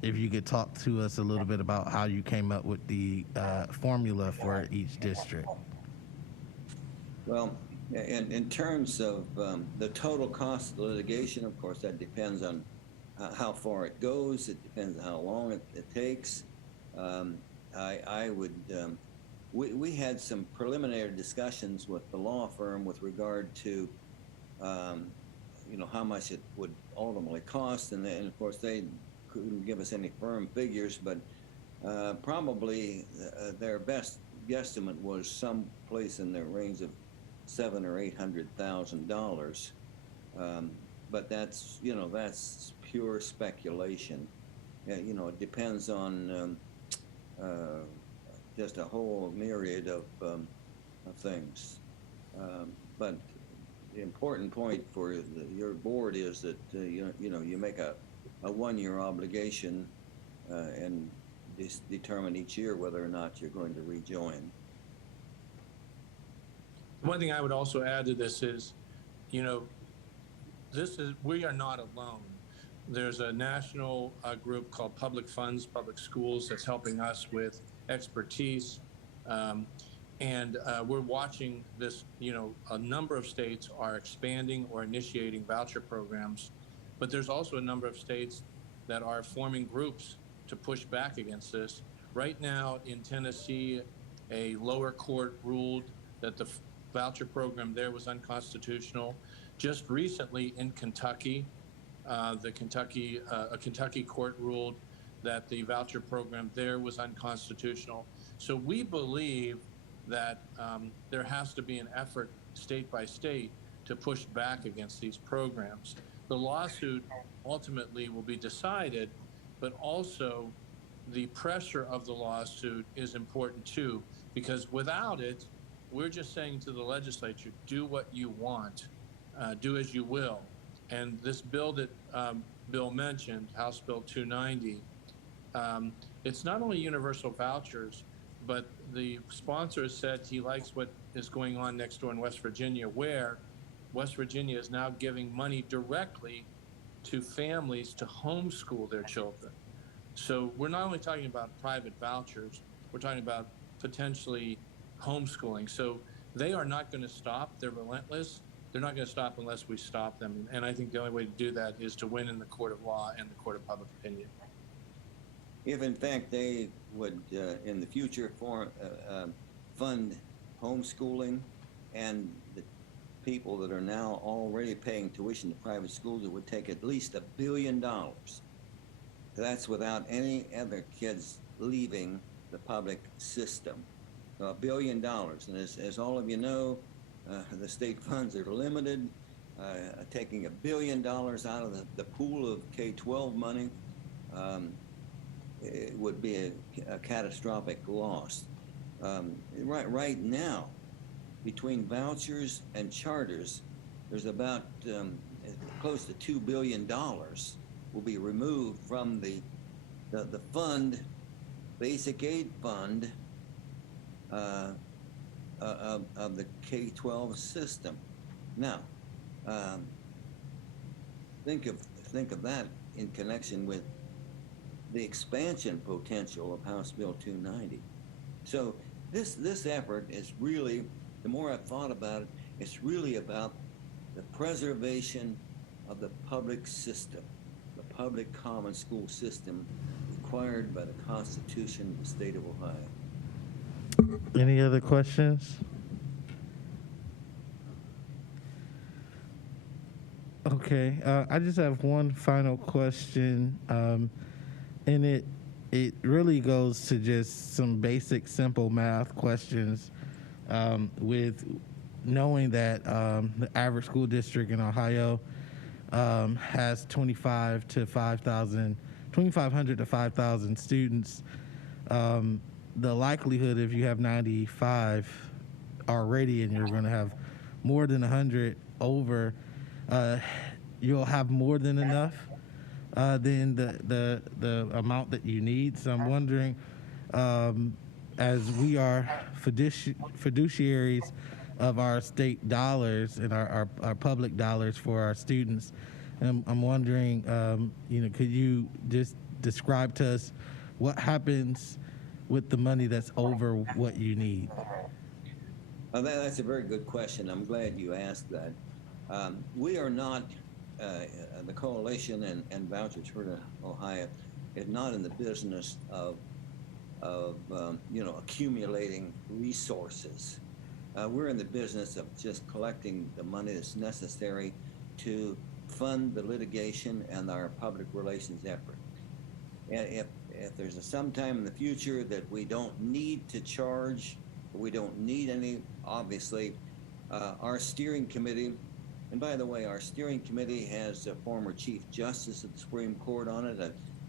if you could talk to us a little bit about how you came up with the formula for each district. Well, in terms of the total cost of the litigation, of course, that depends on how far it goes. It depends on how long it takes. I would, we had some preliminary discussions with the law firm with regard to, how much it would ultimately cost. And of course, they couldn't give us any firm figures, but probably their best guesstimate was someplace in the range of $700,000 or $800,000. But that's, that's pure speculation. It depends on just a whole myriad of things. But the important point for your board is that you make a 1-year obligation and determine each year whether or not you're going to rejoin. One thing I would also add to this is, we are not alone. There's a national group called Public Funds, Public Schools that's helping us with expertise. And we're watching this, a number of states are expanding or initiating voucher programs, but there's also a number of states that are forming groups to push back against this. Right now in Tennessee, a lower court ruled that the voucher program there was unconstitutional. Just recently in Kentucky, a Kentucky court ruled that the voucher program there was unconstitutional. So we believe that there has to be an effort state by state to push back against these programs. The lawsuit ultimately will be decided, but also the pressure of the lawsuit is important too, because without it, we're just saying to the legislature, do what you want, do as you will. And this bill that Bill mentioned, House Bill 290, it's not only universal vouchers, but the sponsor has said he likes what is going on next door in West Virginia, where West Virginia is now giving money directly to families to homeschool their children. So we're not only talking about private vouchers, we're talking about potentially homeschooling. So they are not going to stop. They're relentless. They're not going to stop unless we stop them. And I think the only way to do that is to win in the court of law and the court of public opinion. If in fact they would in the future fund homeschooling, and the people that are now already paying tuition to private schools, it would take at least $1 billion. That's without any other kids leaving the public system. So $1 billion, and as all of you know, the state funds are limited. Taking $1 billion out of the pool of K12 money it would be a catastrophic loss. Right now, between vouchers and charters, there's about close to $2 billion will be removed from the fund, basic aid fund of the K12 system. Now, think of that in connection with the expansion potential of House Bill 290. So this effort is really, the more I've thought about it, it's really about the preservation of the public system, the public common school system required by the Constitution of the state of Ohio. Any other questions? Okay, I just have one final question, and it really goes to just some basic, simple math questions. With knowing that the average school district in Ohio has 2,500 to 5,000 students, the likelihood if you have 95 already and you're going to have more than 100 over, you'll have more than enough than the amount that you need. So I'm wondering, as we are fiduciaries of our state dollars and our public dollars for our students, I'm wondering, could you just describe to us what happens with the money that's over what you need? That's a very good question. I'm glad you asked that. We are not, the coalition and Vouchers for Ohio is not in the business of accumulating resources. We're in the business of just collecting the money that's necessary to fund the litigation and our public relations effort. And if there's sometime in the future that we don't need to charge, we don't need any, obviously, our steering committee, and by the way, our steering committee has a former Chief Justice of the Supreme Court on it,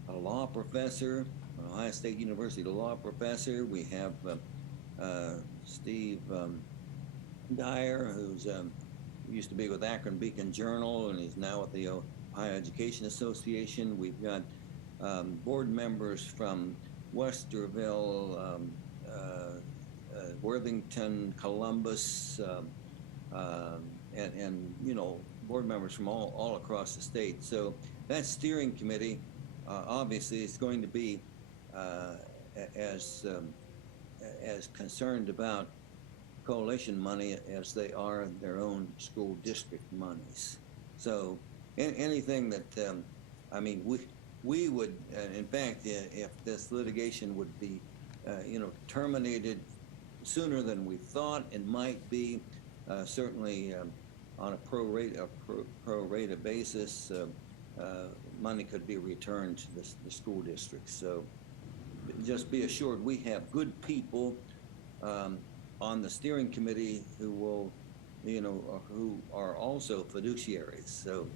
a law professor, an Ohio State University law professor. We have Steve Dyer, who's used to be with Akron Beacon Journal, and he's now with the Ohio Education Association. We've got board members from Westerville, Worthington, Columbus, and board members from all across the state. So that steering committee obviously is going to be as concerned about coalition money as they are their own school district monies. So anything that we would, in fact, if this litigation would be terminated sooner than we thought, it might be certainly on a pro rata basis, money could be returned to the school districts. So just be assured we have good people on the steering committee who will, who are also fiduciaries. So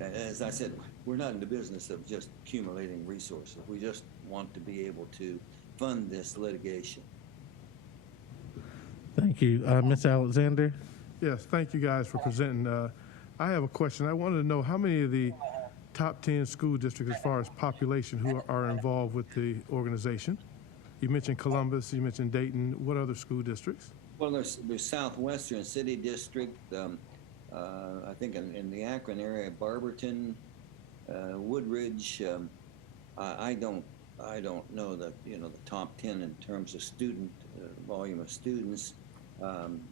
as I said, we're not in the business of just accumulating resources. We just want to be able to fund this litigation. Thank you. Ms. Alexander? Yes, thank you guys for presenting. I have a question. I wanted to know how many of the top 10 school districts as far as population who are involved with the organization? You mentioned Columbus, you mentioned Dayton. What other school districts? Well, there's Southwestern City District, I think in the Akron area, Barberton, Woodridge. I don't know that the top 10 in terms of student volume of students,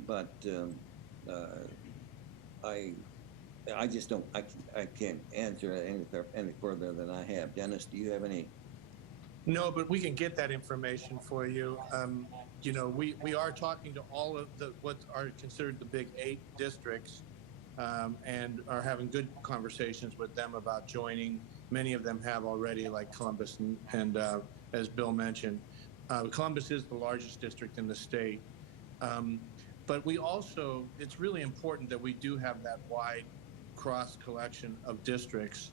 but I just don't. I can't answer any further than I have. Dennis, do you have any? No, but we can get that information for you. We are talking to all of what are considered the big 8 districts, and are having good conversations with them about joining. Many of them have already, like Columbus, and as Bill mentioned, Columbus is the largest district in the state. But we also, it's really important that we do have that wide cross collection of districts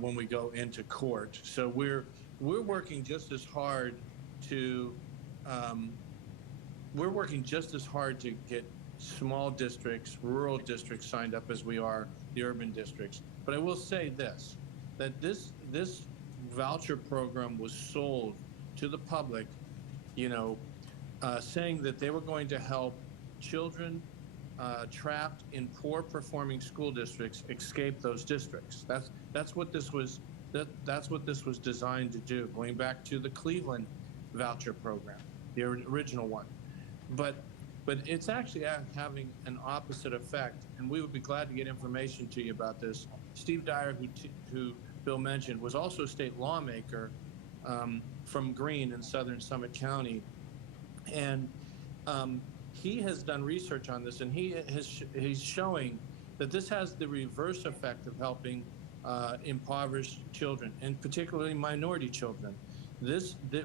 when we go into court. So we're we're working just as hard to get small districts, rural districts signed up as we are the urban districts. But I will say this, that this voucher program was sold to the public, saying that they were going to help children trapped in poor performing school districts escape those districts. That's what this was designed to do, going back to the Cleveland voucher program, the original one. But it's actually having an opposite effect, and we would be glad to get information to you about this. Steve Dyer, who Bill mentioned, was also a state lawmaker from Greene in southern Summit County, and he has done research on this, and he's showing that this has the reverse effect of helping impoverished children, and particularly minority children.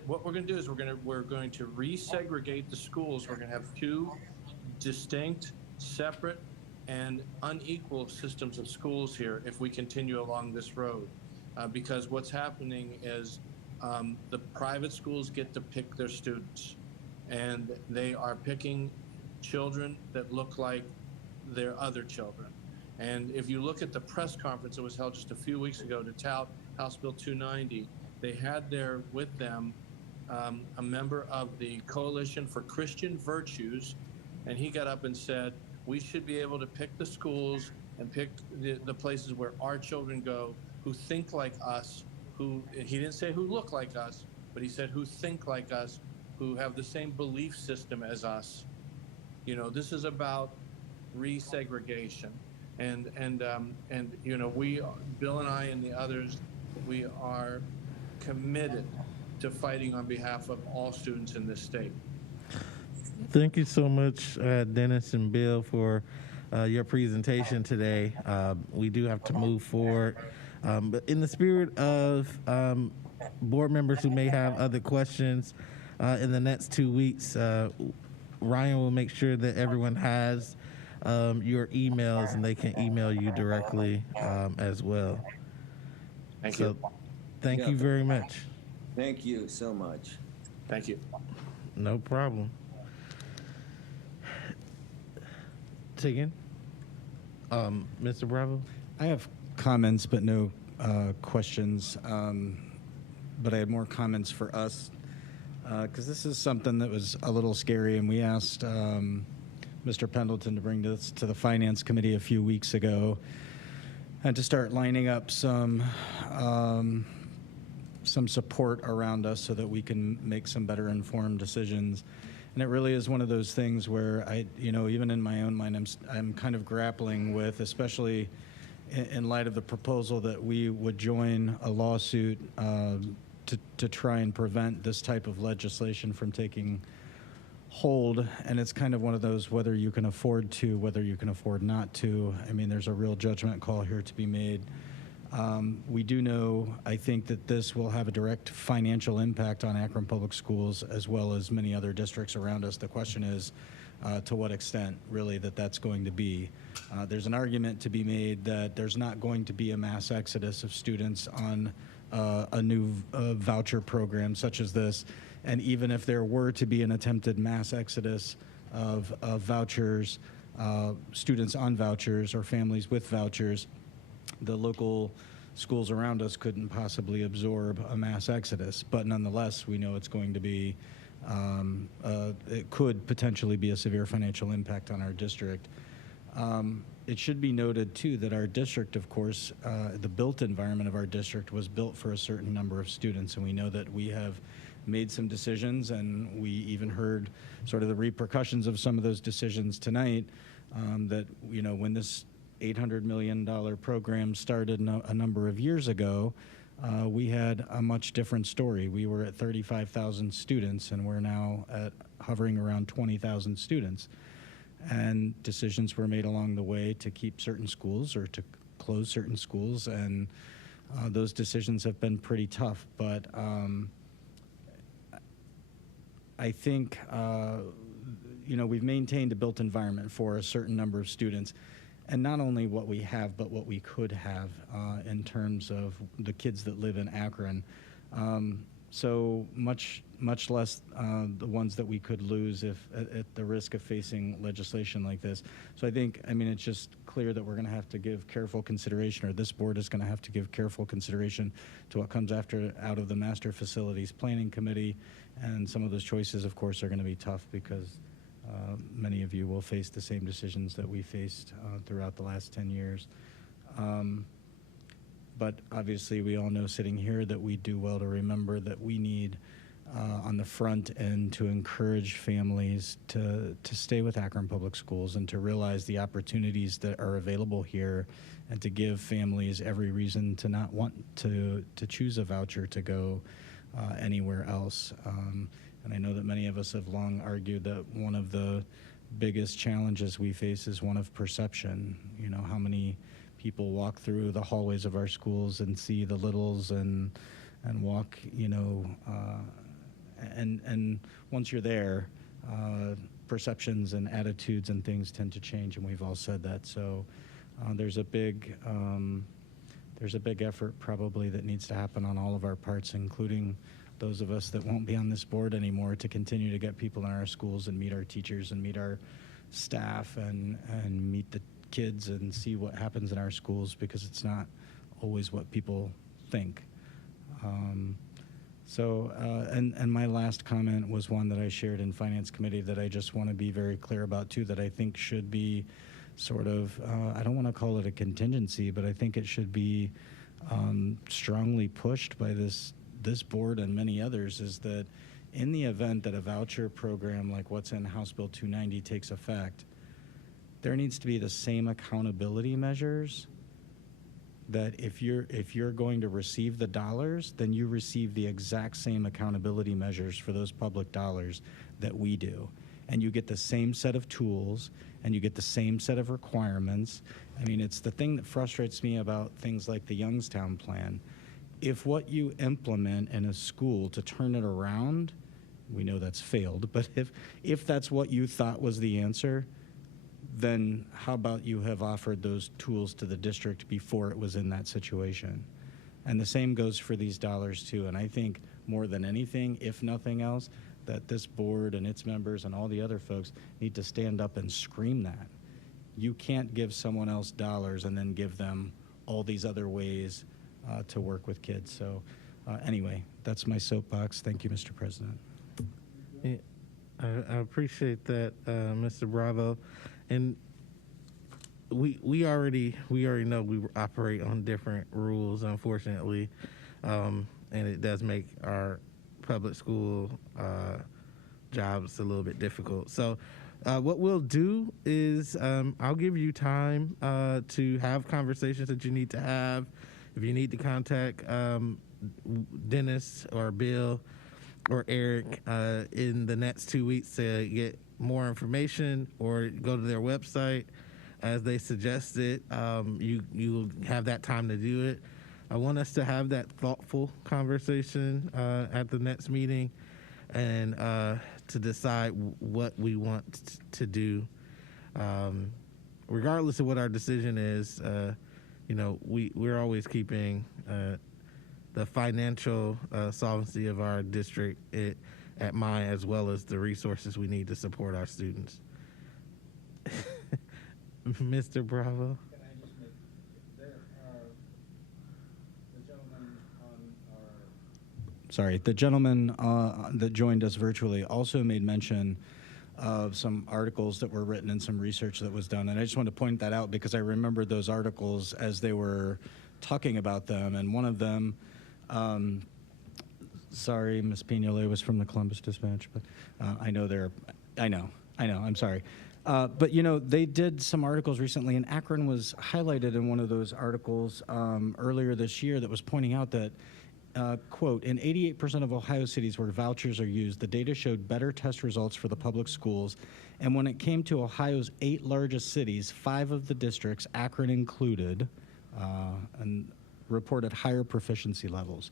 What we're going to do is we're going to resegregate the schools. We're going to have two distinct, separate, and unequal systems of schools here if we continue along this road. Because what's happening is the private schools get to pick their students, and they are picking children that look like their other children. And if you look at the press conference that was held just a few weeks ago to tout House Bill 290, they had there with them a member of the Coalition for Christian Virtues, and he got up and said, we should be able to pick the schools and pick the places where our children go who think like us, he didn't say who look like us, but he said who think like us, who have the same belief system as us. This is about resegregation. And Bill and I and the others, we are committed to fighting on behalf of all students in this state. Thank you so much, Dennis and Bill, for your presentation today. We do have to move forward. But in the spirit of board members who may have other questions, in the next 2 weeks, Ryan will make sure that everyone has your emails, and they can email you directly as well. Thank you. Thank you very much. Thank you so much. Thank you. No problem. Again, Mr. Bravo? I have comments, but no questions. But I had more comments for us, because this is something that was a little scary, and we asked Mr. Pendleton to bring this to the Finance Committee a few weeks ago, and to start lining up some support around us so that we can make some better informed decisions. And it really is one of those things where even in my own mind, I'm kind of grappling with, especially in light of the proposal that we would join a lawsuit to try and prevent this type of legislation from taking hold. And it's kind of one of those, whether you can afford to, whether you can afford not to. I mean, there's a real judgment call here to be made. We do know, I think, that this will have a direct financial impact on Akron Public Schools as well as many other districts around us. The question is to what extent, really, that's going to be. There's an argument to be made that there's not going to be a mass exodus of students on a new voucher program such as this. And even if there were to be an attempted mass exodus of vouchers, students on vouchers or families with vouchers, the local schools around us couldn't possibly absorb a mass exodus. But nonetheless, we know it's going to be, it could potentially be a severe financial impact on our district. It should be noted, too, that our district, of course, the built environment of our district was built for a certain number of students, and we know that we have made some decisions, and we even heard sort of the repercussions of some of those decisions tonight, that, when this $800 million program started a number of years ago, we had a much different story. We were at 35,000 students, and we're now hovering around 20,000 students. And decisions were made along the way to keep certain schools or to close certain schools, and those decisions have been pretty tough. But I think, we've maintained a built environment for a certain number of students. And not only what we have, but what we could have in terms of the kids that live in Akron. So much less the ones that we could lose if at the risk of facing legislation like this. So I think, I mean, it's just clear that we're going to have to give careful consideration, or this board is going to have to give careful consideration to what comes out of the Master Facilities Planning Committee. And some of those choices, of course, are going to be tough because many of you will face the same decisions that we faced throughout the last 10 years. But obviously, we all know sitting here that we do well to remember that we need on the front end to encourage families to stay with Akron Public Schools and to realize the opportunities that are available here, and to give families every reason to not want to choose a voucher to go anywhere else. And I know that many of us have long argued that one of the biggest challenges we face is one of perception. You know, how many people walk through the hallways of our schools and see the littles and walk, you know, and once you're there, perceptions and attitudes and things tend to change, and we've all said that. So there's a big effort probably that needs to happen on all of our parts, including those of us that won't be on this board anymore, to continue to get people in our schools and meet our teachers and meet our staff and meet the kids and see what happens in our schools, because it's not always what people think. And my last comment was one that I shared in Finance Committee that I just want to be very clear about too, that I think should be sort of, I don't want to call it a contingency, but I think it should be strongly pushed by this board and many others, is that in the event that a voucher program like what's in House Bill 290 takes effect, there needs to be the same accountability measures, that if you're going to receive the dollars, then you receive the exact same accountability measures for those public dollars that we do. And you get the same set of tools, and you get the same set of requirements. I mean, it's the thing that frustrates me about things like the Youngstown plan. If what you implement in a school to turn it around, we know that's failed, but if that's what you thought was the answer, then how about you have offered those tools to the district before it was in that situation? And the same goes for these dollars too. And I think more than anything, if nothing else, that this board and its members and all the other folks need to stand up and scream that. You can't give someone else dollars and then give them all these other ways to work with kids. So anyway, that's my soapbox. Thank you, Mr. President. Yeah, I appreciate that, Mr. Bravo. And we already know we operate on different rules, unfortunately, and it does make our public school jobs a little bit difficult. So what we'll do is I'll give you time to have conversations that you need to have. If you need to contact Dennis or Bill or Eric in the next 2 weeks to get more information, or go to their website as they suggested, you'll have that time to do it. I want us to have that thoughtful conversation at the next meeting, and to decide what we want to do. Regardless of what our decision is, you know, we're always keeping the financial solvency of our district at mind, as well as the resources we need to support our students. Mr. Bravo? Can I just make, the gentleman the gentleman that joined us virtually also made mention of some articles that were written and some research that was done. And I just want to point that out because I remember those articles as they were talking about them. And one of them, sorry, Ms. Pinolet was from the Columbus Dispatch, but I know, I'm sorry. But, you know, they did some articles recently, and Akron was highlighted in one of those articles earlier this year that was pointing out that, quote, in 88% of Ohio cities where vouchers are used, the data showed better test results for the public schools. And when it came to Ohio's 8 largest cities, 5 of the districts, Akron included, and reported higher proficiency levels.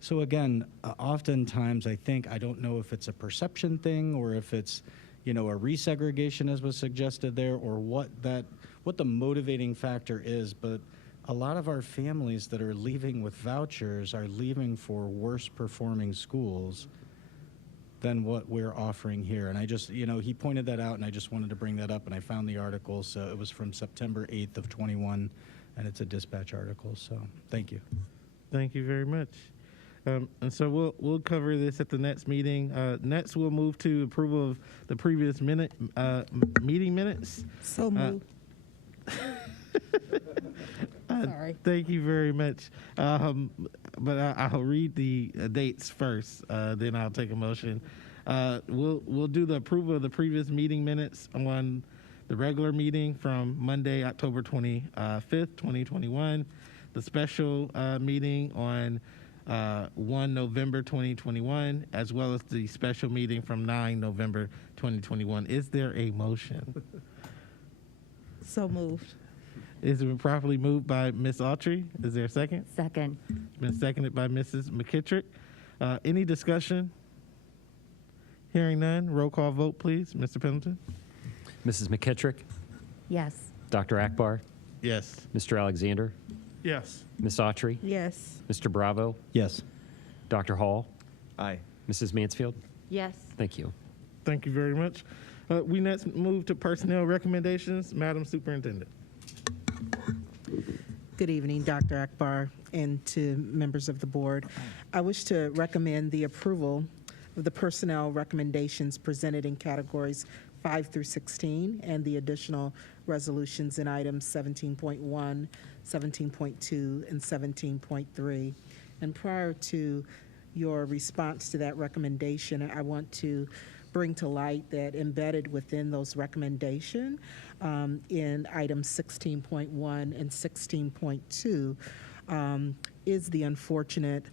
So again, oftentimes I don't know if it's a perception thing or if it's, you know, a resegregation as was suggested there, or what the motivating factor is, but a lot of our families that are leaving with vouchers are leaving for worse performing schools than what we're offering here. And I just, he pointed that out, and I just wanted to bring that up, and I found the article. So it was from September 8th of 21, and it's a dispatch article. So thank you. Thank you very much. And so we'll cover this at the next meeting. Next, we'll move to approval of the previous meeting minutes. So moved. Sorry. Thank you very much. But I'll read the dates first, then I'll take a motion. We'll do the approval of the previous meeting minutes on the regular meeting from Monday, October 25th, 2021, the special meeting on 1 November 2021, as well as the special meeting from 9 November 2021. Is there a motion? So moved. It's been properly moved by Ms. Autry. Is there a second? Second. It's been seconded by Mrs. McKittrick. Any discussion? Hearing none, roll call vote, please. Mr. Pendleton? Mrs. McKittrick, Yes. Dr. Akbar, Yes. Mr. Alexander, Yes. Ms. Autry, Yes. Mr. Bravo, Yes. Dr. Hall, Aye. Mrs. Mansfield. Yes. Thank you. Thank you very much. We next move to personnel recommendations. Madam Superintendent. Good evening, Dr. Akbar, and to members of the board. I wish to recommend the approval of the personnel recommendations presented in categories 5 through 16 and the additional resolutions in items 17.1, 17.2, and 17.3. And prior to your response to that recommendation, I want to bring to light that embedded within those recommendations in items 16.1 and 16.2 is the unfortunate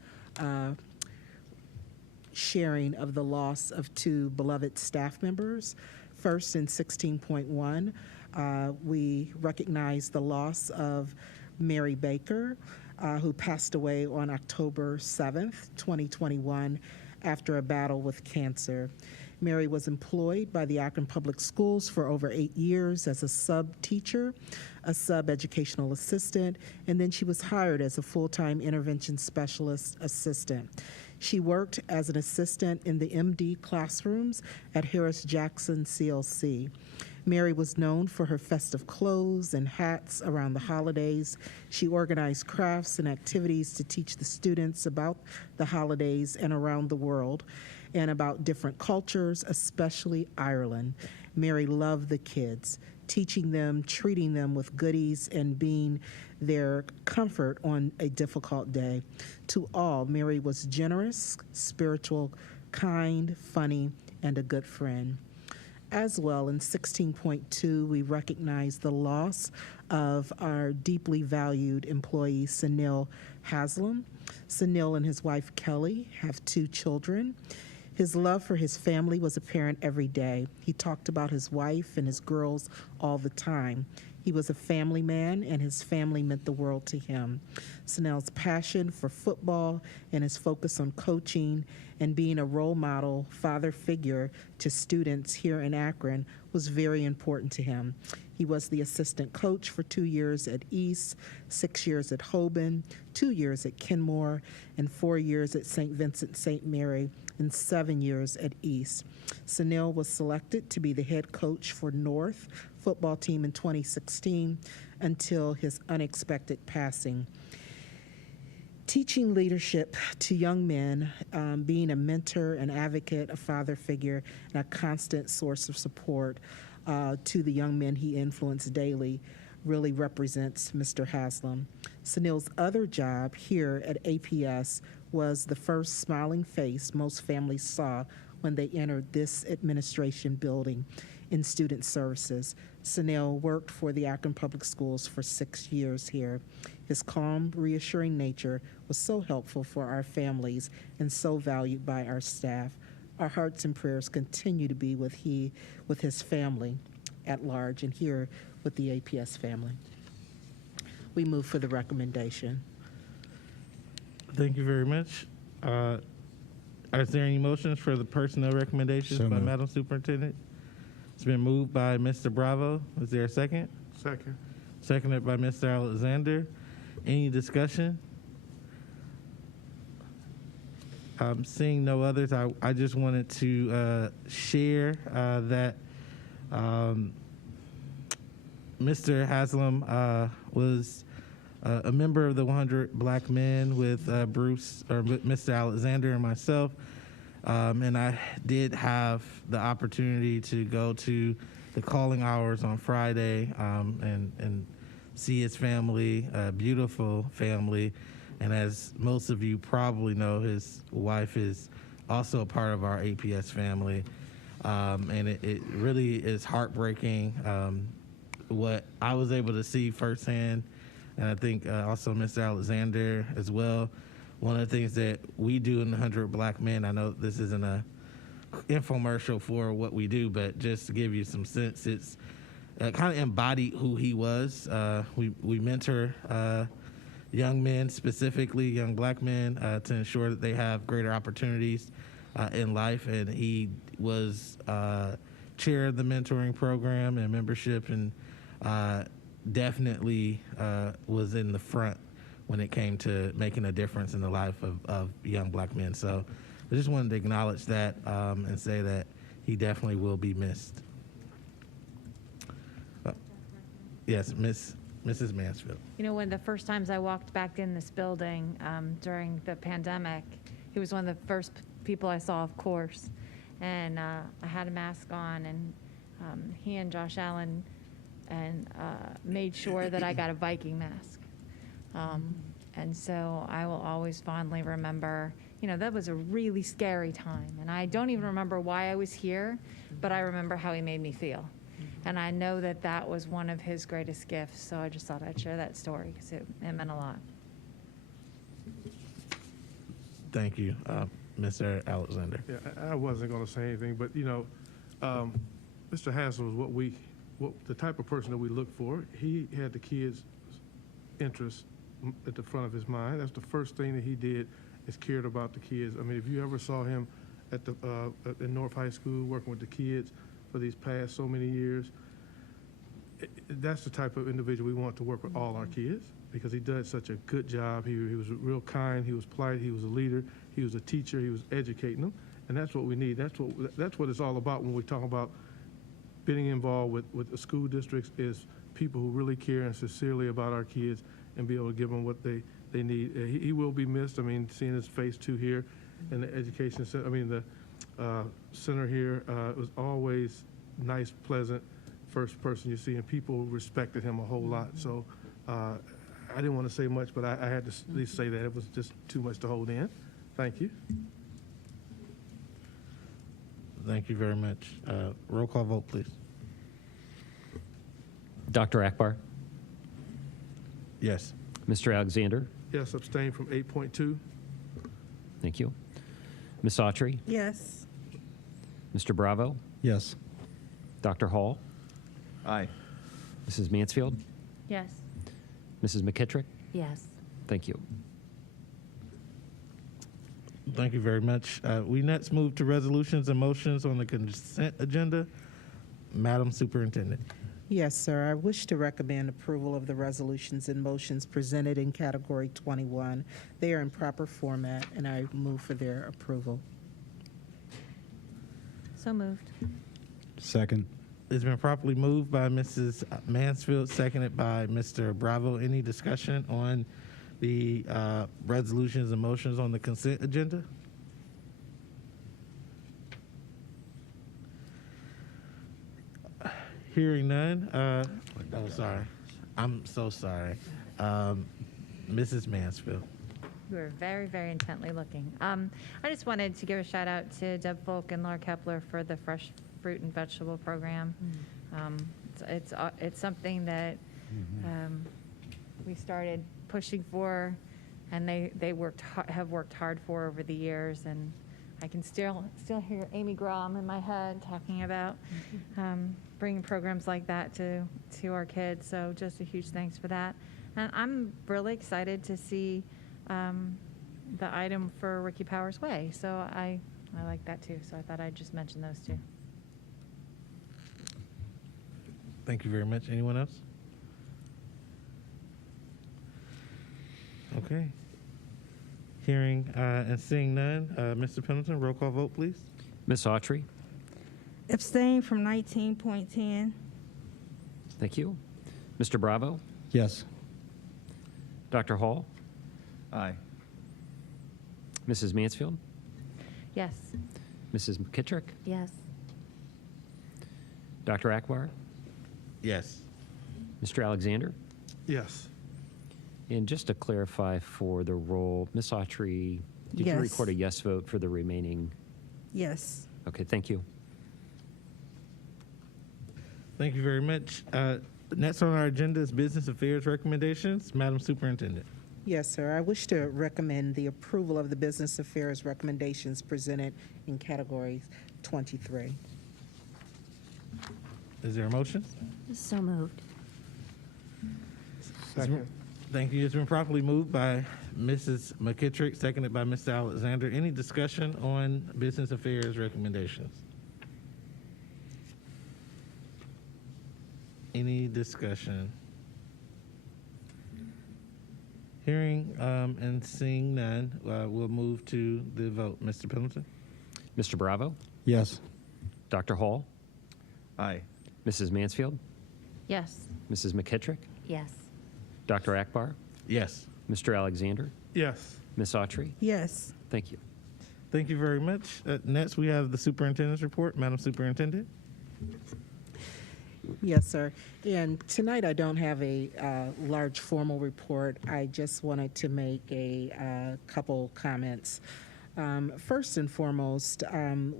sharing of the loss of two beloved staff members. First, in 16.1, we recognize the loss of Mary Baker, who passed away on October 7th, 2021, after a battle with cancer. Mary was employed by the Akron Public Schools for over 8 years as a sub-teacher, a sub-educational assistant, and then she was hired as a full-time intervention specialist assistant. She worked as an assistant in the MD classrooms at Harris-Jackson CLC. Mary was known for her festive clothes and hats around the holidays. She organized crafts and activities to teach the students about the holidays and around the world and about different cultures, especially Ireland. Mary loved the kids, teaching them, treating them with goodies, and being their comfort on a difficult day. To all, Mary was generous, spiritual, kind, funny, and a good friend. As well, in 16.2, we recognize the loss of our deeply valued employee, Sunil Haslam. Sunil and his wife, Kelly, have 2 children. His love for his family was apparent every day. He talked about his wife and his girls all the time. He was a family man, and his family meant the world to him. Sunil's passion for football and his focus on coaching and being a role model father figure to students here in Akron was very important to him. He was the assistant coach for 2 years at East, 6 years at Hoban, 2 years at Kenmore, and 4 years at St. Vincent St. Mary, and 7 years at East. Sunil was selected to be the head coach for North football team in 2016 until his unexpected passing. Teaching leadership to young men, being a mentor, an advocate, a father figure, and a constant source of support to the young men he influenced daily really represents Mr. Haslam. Sunil's other job here at APS was the first smiling face most families saw when they entered this administration building in student services. Sunil worked for the Akron Public Schools for 6 years here. His calm, reassuring nature was so helpful for our families and so valued by our staff. Our hearts and prayers continue to be with his family at large and here with the APS family. We move for the recommendation. Thank you very much. Are there any motions for the personnel recommendations by Madam Superintendent? It's been moved by Mr. Bravo. Is there a second? Second. Seconded by Mr. Alexander. Any discussion? Seeing no others, I just wanted to share that Mr. Haslam was a member of the 100 Black Men with Bruce, or with Mr. Alexander and myself. And I did have the opportunity to go to the calling hours on Friday and see his family, a beautiful family. And as most of you probably know, his wife is also a part of our APS family. And it really is heartbreaking what I was able to see firsthand. And I think also Mr. Alexander as well. One of the things that we do in the 100 Black Men, I know this isn't a infomercial for what we do, but just to give you some sense, it's kind of embodied who he was. We mentor young men, specifically young Black men, to ensure that they have greater opportunities in life. And he was chair of the mentoring program and membership, and definitely was in the front when it came to making a difference in the life of young Black men. So I just wanted to acknowledge that and say that he definitely will be missed. Yes, Mrs. Mansfield. You know, one of the first times I walked back in this building during the pandemic, he was one of the first people I saw, of course. And I had a mask on, and he and Josh Allen made sure that I got a Viking mask. And so I will always fondly remember, you know, that was a really scary time. And I don't even remember why I was here, but I remember how he made me feel. And I know that that was one of his greatest gifts. So I just thought I'd share that story because it meant a lot. Thank you, Mr. Alexander. Yeah, I wasn't going to say anything, but you know, Mr. Hassel was the type of person that we look for. He had the kids' interests at the front of his mind. That's the first thing that he did, is cared about the kids. I mean, if you ever saw him at the in North High School working with the kids for these past so many years, that's the type of individual we want to work with all our kids, because he does such a good job. He was real kind. He was polite. He was a leader. He was a teacher. He was educating them, and that's what we need. That's what it's all about when we talk about getting involved with the school districts, is people who really care and sincerely about our kids and be able to give them what they need. He will be missed. I mean, seeing his face too here in the education center, I mean the center here, was always nice, pleasant, first person you see, and people respected him a whole lot. So I didn't want to say much, but I had to at least say that. It was just too much to hold in. Thank you. Thank you very much. Roll call vote, please. Dr. Akbar? Yes. Mr. Alexander? Yes, abstain from 8.2. Thank you. Ms. Autry? Yes. Mr. Bravo? Yes. Dr. Hall? Aye. Mrs. Mansfield? Yes. Mrs. McKittrick? Yes. Thank you. Thank you very much. We next move to resolutions and motions on the consent agenda. Madam Superintendent. Yes, sir. I wish to recommend approval of the resolutions and motions presented in Category 21. They are in proper format, and I move for their approval. So moved. Second. It's been properly moved by Mrs. Mansfield, seconded by Mr. Bravo. Any discussion on the resolutions and motions on the consent agenda? Hearing none. Oh, sorry. I'm so sorry. Mrs. Mansfield. You were very, very intently looking. I just wanted to give a shout out to Deb Folk and Laura Kepler for the fresh fruit and vegetable program. It's something that we started pushing for, and they have worked hard for over the years. And I can still hear Amy Grom in my head talking about bringing programs like that to our kids. So just a huge thanks for that. And I'm really excited to see the item for Ricky Powers Way. So I like that too. So I thought I'd just mention those two. Thank you very much. Anyone else? Okay. Hearing and seeing none, Mr. Pendleton, roll call vote, please. Ms. Autry? Abstain from 19.10. Thank you. Mr. Bravo? Yes. Dr. Hall? Aye. Mrs. Mansfield? Yes. Mrs. McKittrick? Yes. Dr. Akbar? Yes. Mr. Alexander? Yes. And just to clarify for the roll, Ms. Autry, did you Yes. record a yes vote for the remaining? Yes. Okay, thank you. Thank you very much. Next on our agenda is business affairs recommendations. Madam Superintendent. Yes, sir. I wish to recommend the approval of the business affairs recommendations presented in category 23. Is there a motion? So moved. Second. Thank you. It's been properly moved by Mrs. McKittrick, seconded by Mr. Alexander. Any discussion on business affairs recommendations? Any discussion? Hearing and seeing none, we'll move to the vote. Mr. Pendleton? Mr. Bravo? Yes. Dr. Hall? Aye. Mrs. Mansfield? Yes. Mrs. McKittrick? Yes. Dr. Akbar? Yes. Mr. Alexander? Yes. Ms. Autry? Yes. Thank you. Thank you very much. Next, we have the superintendent's report. Madam Superintendent? Yes, sir. And tonight I don't have a large formal report. I just wanted to make a couple comments. First and foremost,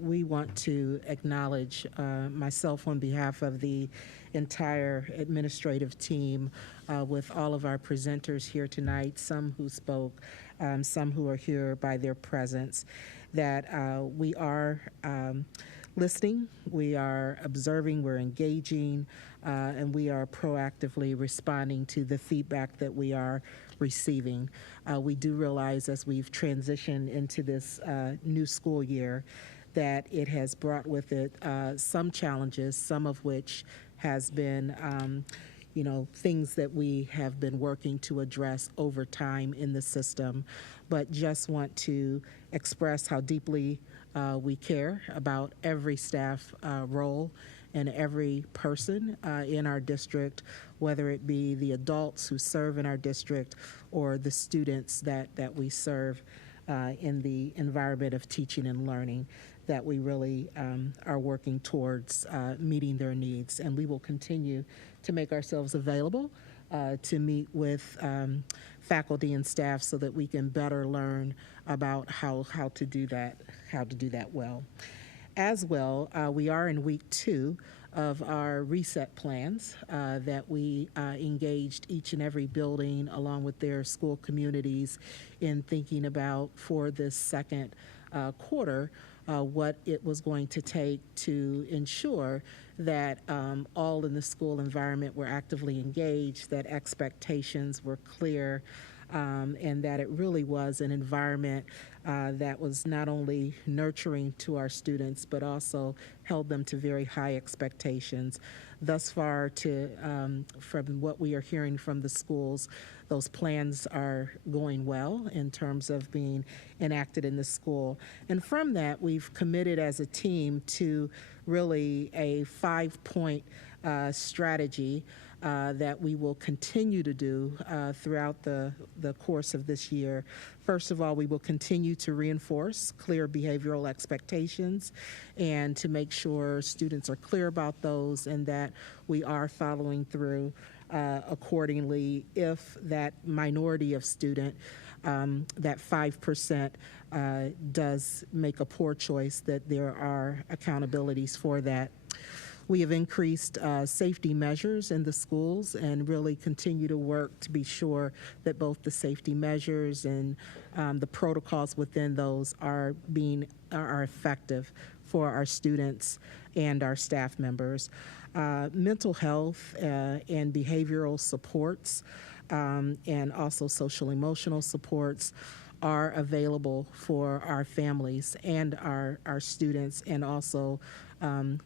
we want to acknowledge myself on behalf of the entire administrative team with all of our presenters here tonight, some who spoke, some who are here by their presence, that we are listening, we are observing, we're engaging, and we are proactively responding to the feedback that we are receiving. We do realize as we've transitioned into this new school year that it has brought with it some challenges, some of which has been things that we have been working to address over time in the system, but just want to express how deeply we care about every staff role and every person in our district, whether it be the adults who serve in our district or the students that we serve in the environment of teaching and learning, that we really are working towards meeting their needs. And we will continue to make ourselves available to meet with faculty and staff so that we can better learn about how to do that well. As well, we are in week 2 of our reset plans that we engaged each and every building along with their school communities in thinking about for this second quarter what it was going to take to ensure that all in the school environment were actively engaged, that expectations were clear, and that it really was an environment that was not only nurturing to our students, but also held them to very high expectations. Thus far, from what we are hearing from the schools, those plans are going well in terms of being enacted in the school. And from that, we've committed as a team to really a 5-point strategy that we will continue to do throughout the course of this year. First of all, we will continue to reinforce clear behavioral expectations and to make sure students are clear about those and that we are following through accordingly if that minority of student, that 5%, does make a poor choice, that there are accountabilities for that. We have increased safety measures in the schools and really continue to work to be sure that both the safety measures and the protocols within those are effective for our students and our staff members. Mental health and behavioral supports and also social emotional supports are available for our families and our students, and also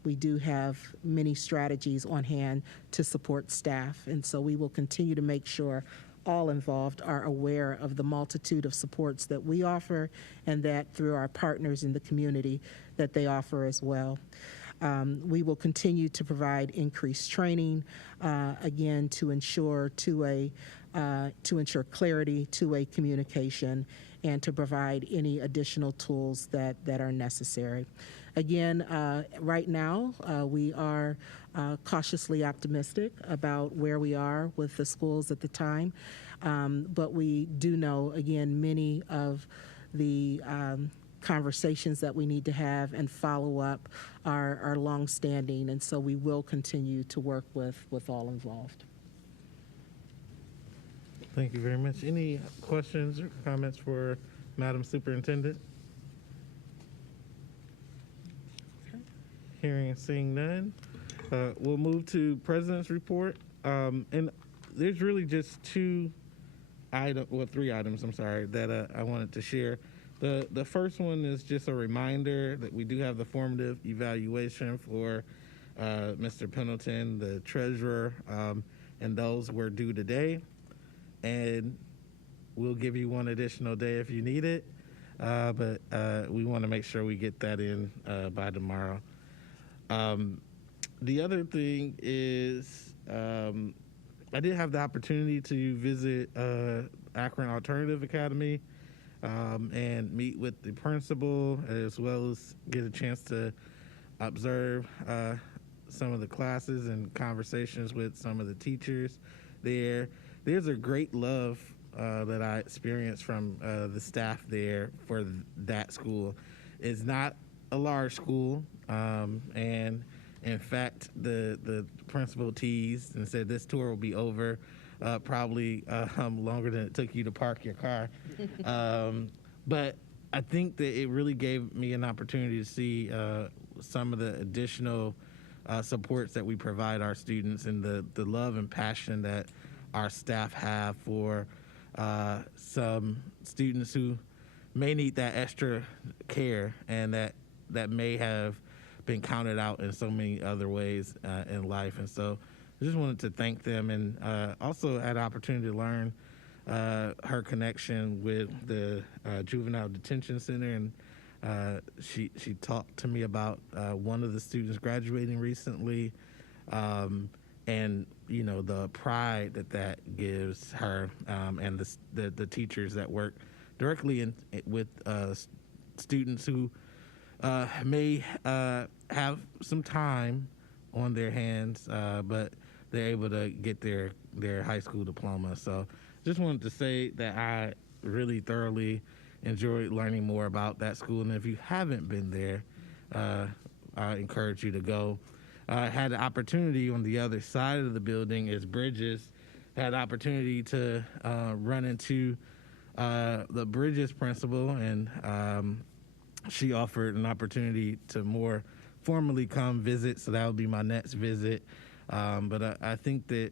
we do have many strategies on hand to support staff, and so we will continue to make sure all involved are aware of the multitude of supports that we offer and that through our partners in the community that they offer as well. We will continue to provide increased training, again, to ensure clarity, two-way communication, and to provide any additional tools that are necessary. Again, right now, we are cautiously optimistic about where we are with the schools at the time, but we do know, again, many of the conversations that we need to have and follow up are longstanding, and so we will continue to work with all involved. Thank you very much. Any questions or comments for Madam Superintendent? Hearing and seeing none, we'll move to President's report. And there's really just three items, I'm sorry, that I wanted to share. The first one is just a reminder that we do have the formative evaluation for Mr. Pendleton, the treasurer, and those were due today. And we'll give you one additional day if you need it, but we want to make sure we get that in by tomorrow. The other thing is I did have the opportunity to visit Akron Alternative Academy and meet with the principal, as well as get a chance to observe some of the classes and conversations with some of the teachers there. There's a great love that I experienced from the staff there for that school. It's not a large school, and in fact, the principal teased and said this tour will be over probably longer than it took you to park your car. But I think that it really gave me an opportunity to see some of the additional supports that we provide our students and the love and passion that our staff have for some students who may need that extra care and that may have been counted out in so many other ways in life. And so I just wanted to thank them, and also had an opportunity to learn her connection with the Juvenile Detention Center, and she talked to me about one of the students graduating recently, and you know, the pride that gives her and the teachers that work directly with students who may have some time on their hands, but they're able to get their high school diploma. So just wanted to say that I really thoroughly enjoyed learning more about that school, and if you haven't been there, I encourage you to go. I had the opportunity on the other side of the building is Bridges. Had the opportunity to run into the Bridges principal, and she offered an opportunity to more formally come visit, so that would be my next visit. But I think that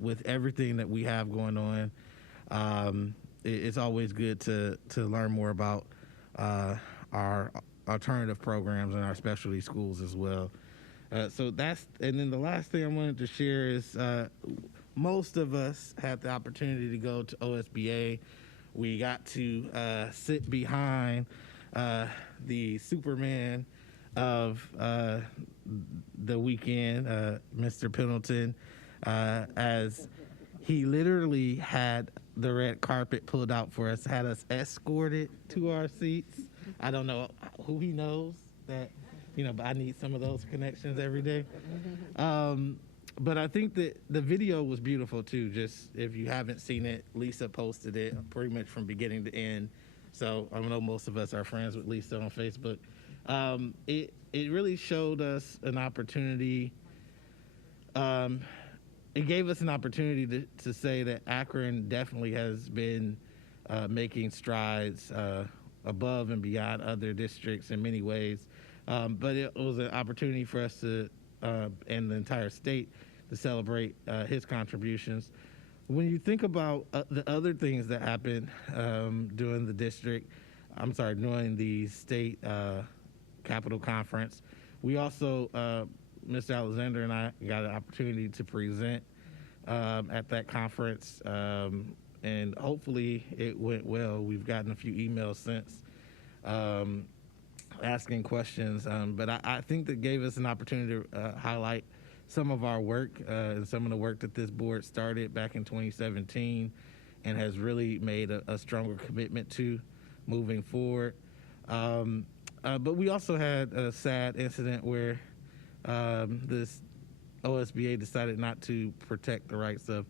with everything that we have going on, it's always good to learn more about our alternative programs and our specialty schools as well. So that's, and then the last thing I wanted to share is most of us had the opportunity to go to OSBA. We got to sit behind the Superman of the weekend, Mr. Pendleton, as he literally had the red carpet pulled out for us, had us escorted to our seats. I don't know who he knows that, you know, but I need some of those connections every day. But I think that the video was beautiful too. Just if you haven't seen it, Lisa posted it pretty much from beginning to end. So I know most of us are friends with Lisa on Facebook. It really showed us an opportunity. It gave us an opportunity to say that Akron definitely has been making strides above and beyond other districts in many ways. But it was an opportunity for us to, and the entire state, to celebrate his contributions. When you think about the other things that happened during during the state Capitol Conference, we also, Mr. Alexander and I got an opportunity to present at that conference, and hopefully it went well. We've gotten a few emails since asking questions, but I think that gave us an opportunity to highlight some of our work and some of the work that this board started back in 2017 and has really made a stronger commitment to moving forward. But we also had a sad incident where this OSBA decided not to protect the rights of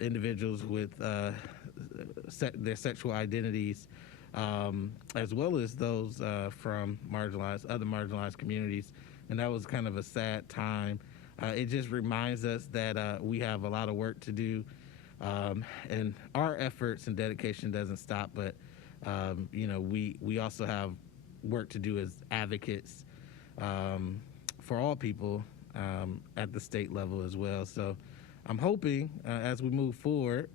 individuals with their sexual identities, as well as those from other marginalized communities. And that was kind of a sad time. It just reminds us that we have a lot of work to do, and our efforts and dedication doesn't stop, but we also have work to do as advocates for all people at the state level as well. So I'm hoping as we move forward,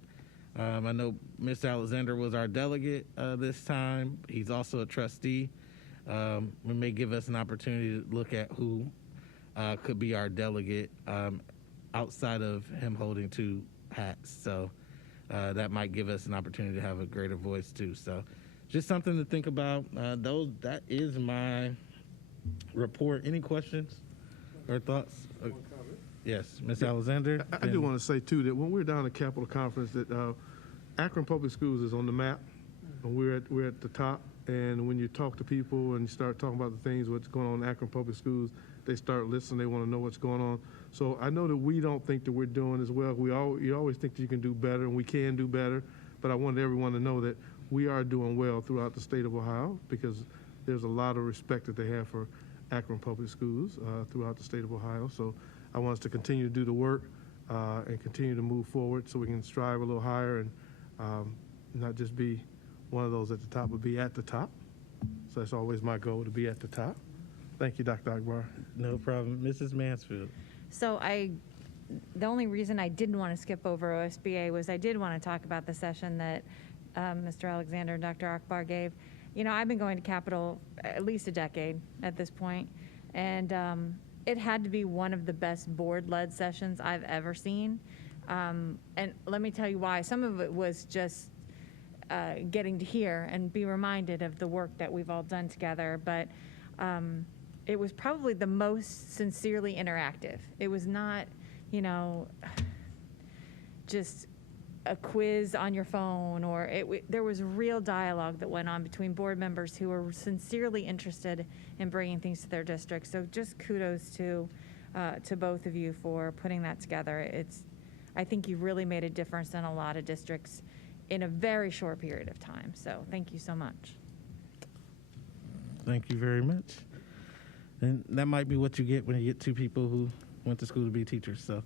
I know Mr. Alexander was our delegate this time. He's also a trustee. We may give us an opportunity to look at who could be our delegate outside of him holding two hats. So that might give us an opportunity to have a greater voice too. So just something to think about. That is my report. Any questions or thoughts? Yes, Ms. Alexander. I do want to say too that when we're down at Capitol Conference, that Akron Public Schools is on the map, and we're at the top. And when you talk to people and you start talking about the things what's going on in Akron Public Schools, they start listening. They want to know what's going on. So I know that we don't think that we're doing as well. You always think that you can do better, and we can do better. But I wanted everyone to know that we are doing well throughout the state of Ohio, because there's a lot of respect that they have for Akron Public Schools throughout the state of Ohio. So I want us to continue to do the work and continue to move forward so we can strive a little higher and not just be one of those at the top, but be at the top. So that's always my goal, to be at the top. Thank you, Dr. Akbar. No problem. Mrs. Mansfield. So the only reason I didn't want to skip over OSBA was I did want to talk about the session that Mr. Alexander and Dr. Akbar gave. I've been going to Capitol at least a decade at this point, and it had to be one of the best board-led sessions I've ever seen. And let me tell you why. Some of it was just getting to hear and be reminded of the work that we've all done together, but it was probably the most sincerely interactive. It was not, just a quiz on your phone, or there was real dialogue that went on between board members who were sincerely interested in bringing things to their district. So just kudos to both of you for putting that together. I think you really made a difference in a lot of districts in a very short period of time. So thank you so much. Thank you very much. And that might be what you get when you get two people who went to school to be teachers. So,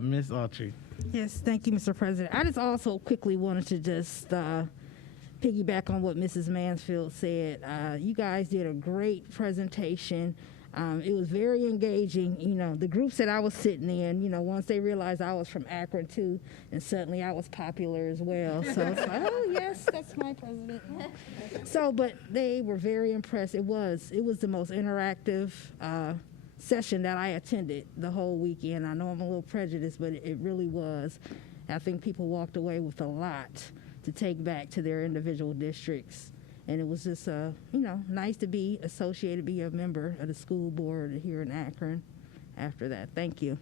Ms. Autry. Yes, thank you, Mr. President. I just also quickly wanted to just piggyback on what Mrs. Mansfield said. You guys did a great presentation. It was very engaging. The groups that I was sitting in, once they realized I was from Akron too, and suddenly I was popular as well. So it's like, oh yes, that's my president. So, but they were very impressed. It was the most interactive session that I attended the whole weekend. I know I'm a little prejudiced, but it really was. I think people walked away with a lot to take back to their individual districts. And it was just, nice to be associated, be a member of the school board here in Akron after that. Thank you.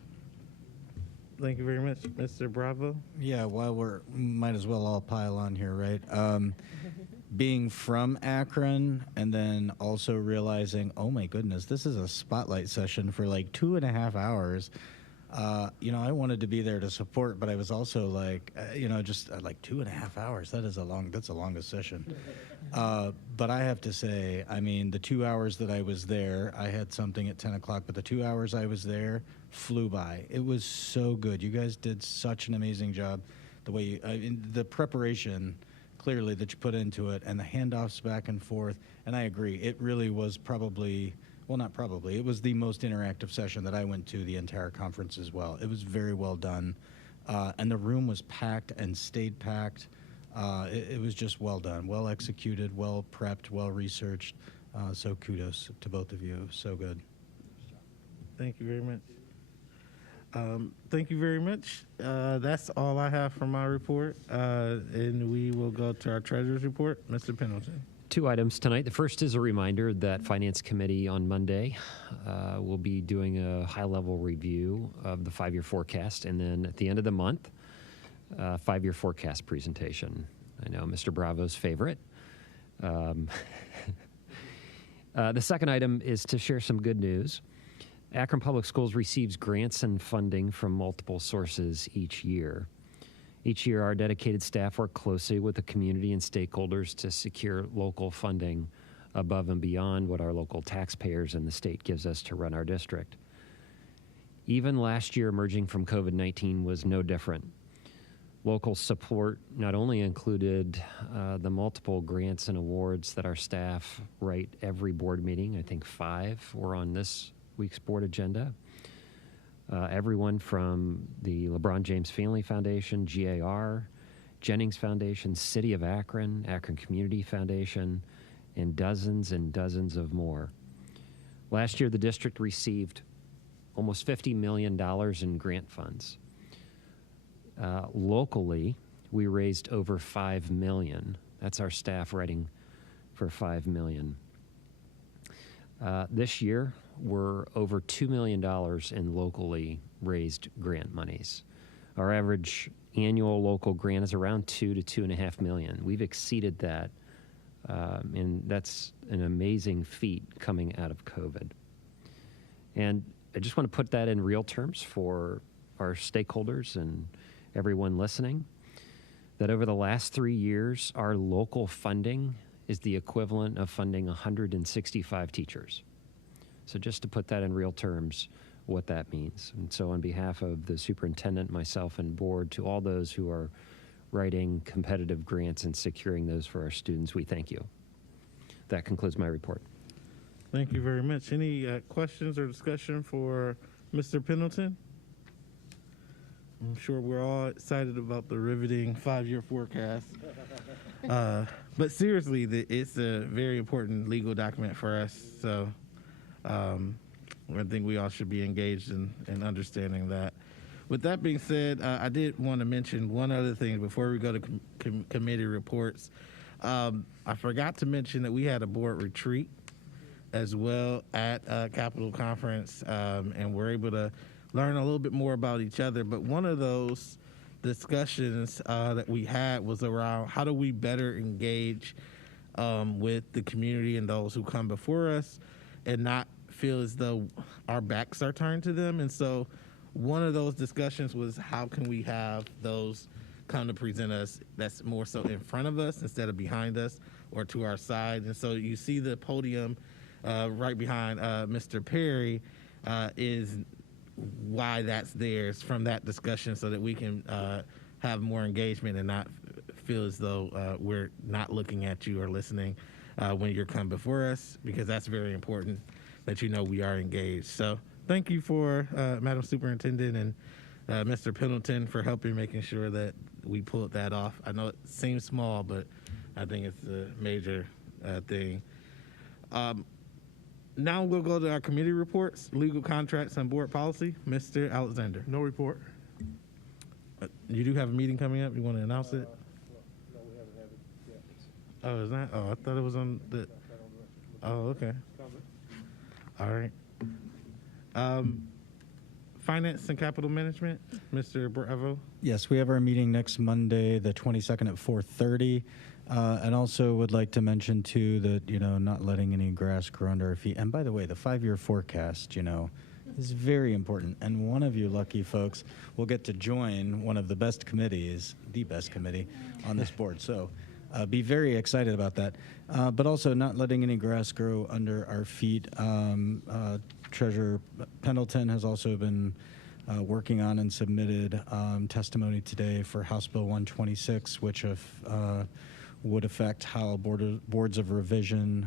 Thank you very much. Mr. Bravo? Yeah, while might as well all pile on here, right? Being from Akron and then also realizing, oh my goodness, this is a spotlight session for like 2.5 hours. I wanted to be there to support, but I was also like, just like 2.5 hours. That's the longest session. But I have to say, the 2 hours that I was there, I had something at 10 o'clock, but the 2 hours I was there flew by. It was so good. You guys did such an amazing job. The way the preparation, clearly, that you put into it, and the handoffs back and forth. And I agree, it really was it was the most interactive session that I went to the entire conference as well. It was very well done. And the room was packed and stayed packed. It was just well done, well executed, well prepped, well researched. So kudos to both of you. So good. Thank you very much. Thank you very much. That's all I have for my report, and we will go to our treasurer's report. Mr. Pendleton. 2 items tonight. The first is a reminder that Finance Committee on Monday will be doing a high-level review of the 5-year forecast, and then at the end of the month, 5-year forecast presentation. I know Mr. Bravo's favorite. The second item is to share some good news. Akron Public Schools receives grants and funding from multiple sources each year. Each year, our dedicated staff work closely with the community and stakeholders to secure local funding above and beyond what our local taxpayers and the state gives us to run our district. Even last year, emerging from COVID-19 was no different. Local support not only included the multiple grants and awards that our staff write every board meeting. I think 5 were on this week's board agenda. Everyone from the LeBron James Family Foundation, GAR, Jennings Foundation, City of Akron, Akron Community Foundation, and dozens of more. Last year, the district received almost $50 million in grant funds. Locally, we raised over $5 million. That's our staff writing for $5 million. This year, we're over $2 million in locally raised grant monies. Our average annual local grant is around $2 to $2.5 million. We've exceeded that, and that's an amazing feat coming out of COVID. And I just want to put that in real terms for our stakeholders and everyone listening, that over the last 3 years, our local funding is the equivalent of funding 165 teachers. So just to put that in real terms, what that means. And so on behalf of the superintendent, myself, and board, to all those who are writing competitive grants and securing those for our students, we thank you. That concludes my report. Thank you very much. Any questions or discussion for Mr. Pendleton? I'm sure we're all excited about the riveting 5-year forecast. But seriously, it's a very important legal document for us. So I think we all should be engaged in understanding that. With that being said, I did want to mention one other thing before we go to committee reports. I forgot to mention that we had a board retreat as well at Capitol Conference, and we're able to learn a little bit more about each other. But one of those discussions that we had was around how do we better engage with the community and those who come before us and not feel as though our backs are turned to them. And so one of those discussions was how can we have those come to present us that's more so in front of us instead of behind us or to our side. And so you see the podium right behind Mr. Perry is why that's there. It's from that discussion so that we can have more engagement and not feel as though we're not looking at you or listening when you're come before us, because that's very important that you know we are engaged. So thank you for Madam Superintendent and Mr. Pendleton for helping making sure that we pulled that off. I know it seems small, but I think it's a major thing. Now we'll go to our committee reports, legal contracts and board policy. Mr. Alexander. No report. You do have a meeting coming up. You want to announce it? No, we haven't had it yet. Oh, is that? Oh, I thought it was on the. Oh, okay. All right. Finance and capital management, Mr. Bravo. Yes, we have our meeting next Monday, the 22nd at 4:30. And also would like to mention too that, not letting any grass grow under our feet. And by the way, the 5-year forecast, is very important. And one of you lucky folks will get to join one of the best committees, the best committee on this board. So be very excited about that. But also not letting any grass grow under our feet. Treasurer Pendleton has also been working on and submitted testimony today for House Bill 126, which would affect how boards of revision,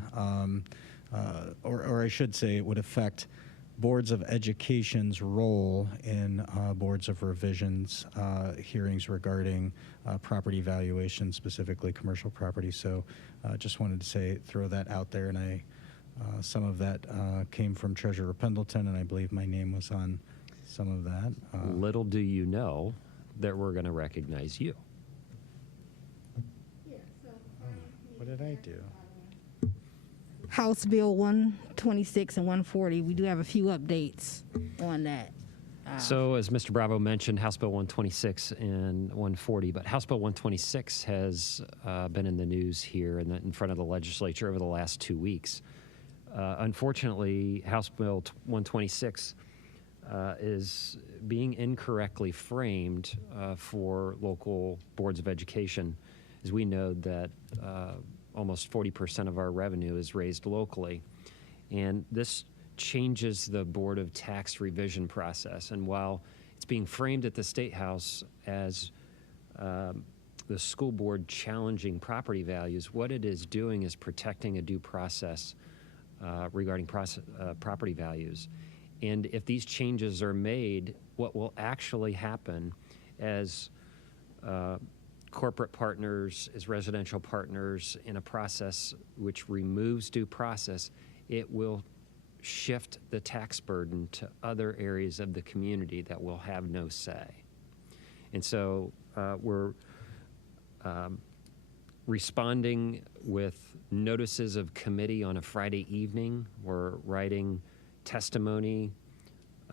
or I should say it would affect boards of education's role in boards of revisions hearings regarding property valuation, specifically commercial property. So just wanted to throw that out there, and some of that came from Treasurer Pendleton, and I believe my name was on some of that. Little do you know that we're going to recognize you. What did I do? House Bill 126 and 140, we do have a few updates on that. So, as Mr. Bravo mentioned, House Bill 126 and 140, but House Bill 126 has been in the news here in front of the legislature over the last 2 weeks. Unfortunately, House Bill 126 is being incorrectly framed for local boards of education, as we know that almost 40% of our revenue is raised locally. And this changes the Board of Tax revision process. And while it's being framed at the State House as the school board challenging property values, what it is doing is protecting a due process regarding property values. And if these changes are made, what will actually happen as corporate partners, as residential partners in a process which removes due process, it will shift the tax burden to other areas of the community that will have no say. And so we're responding with notices of committee on a Friday evening. We're writing testimony.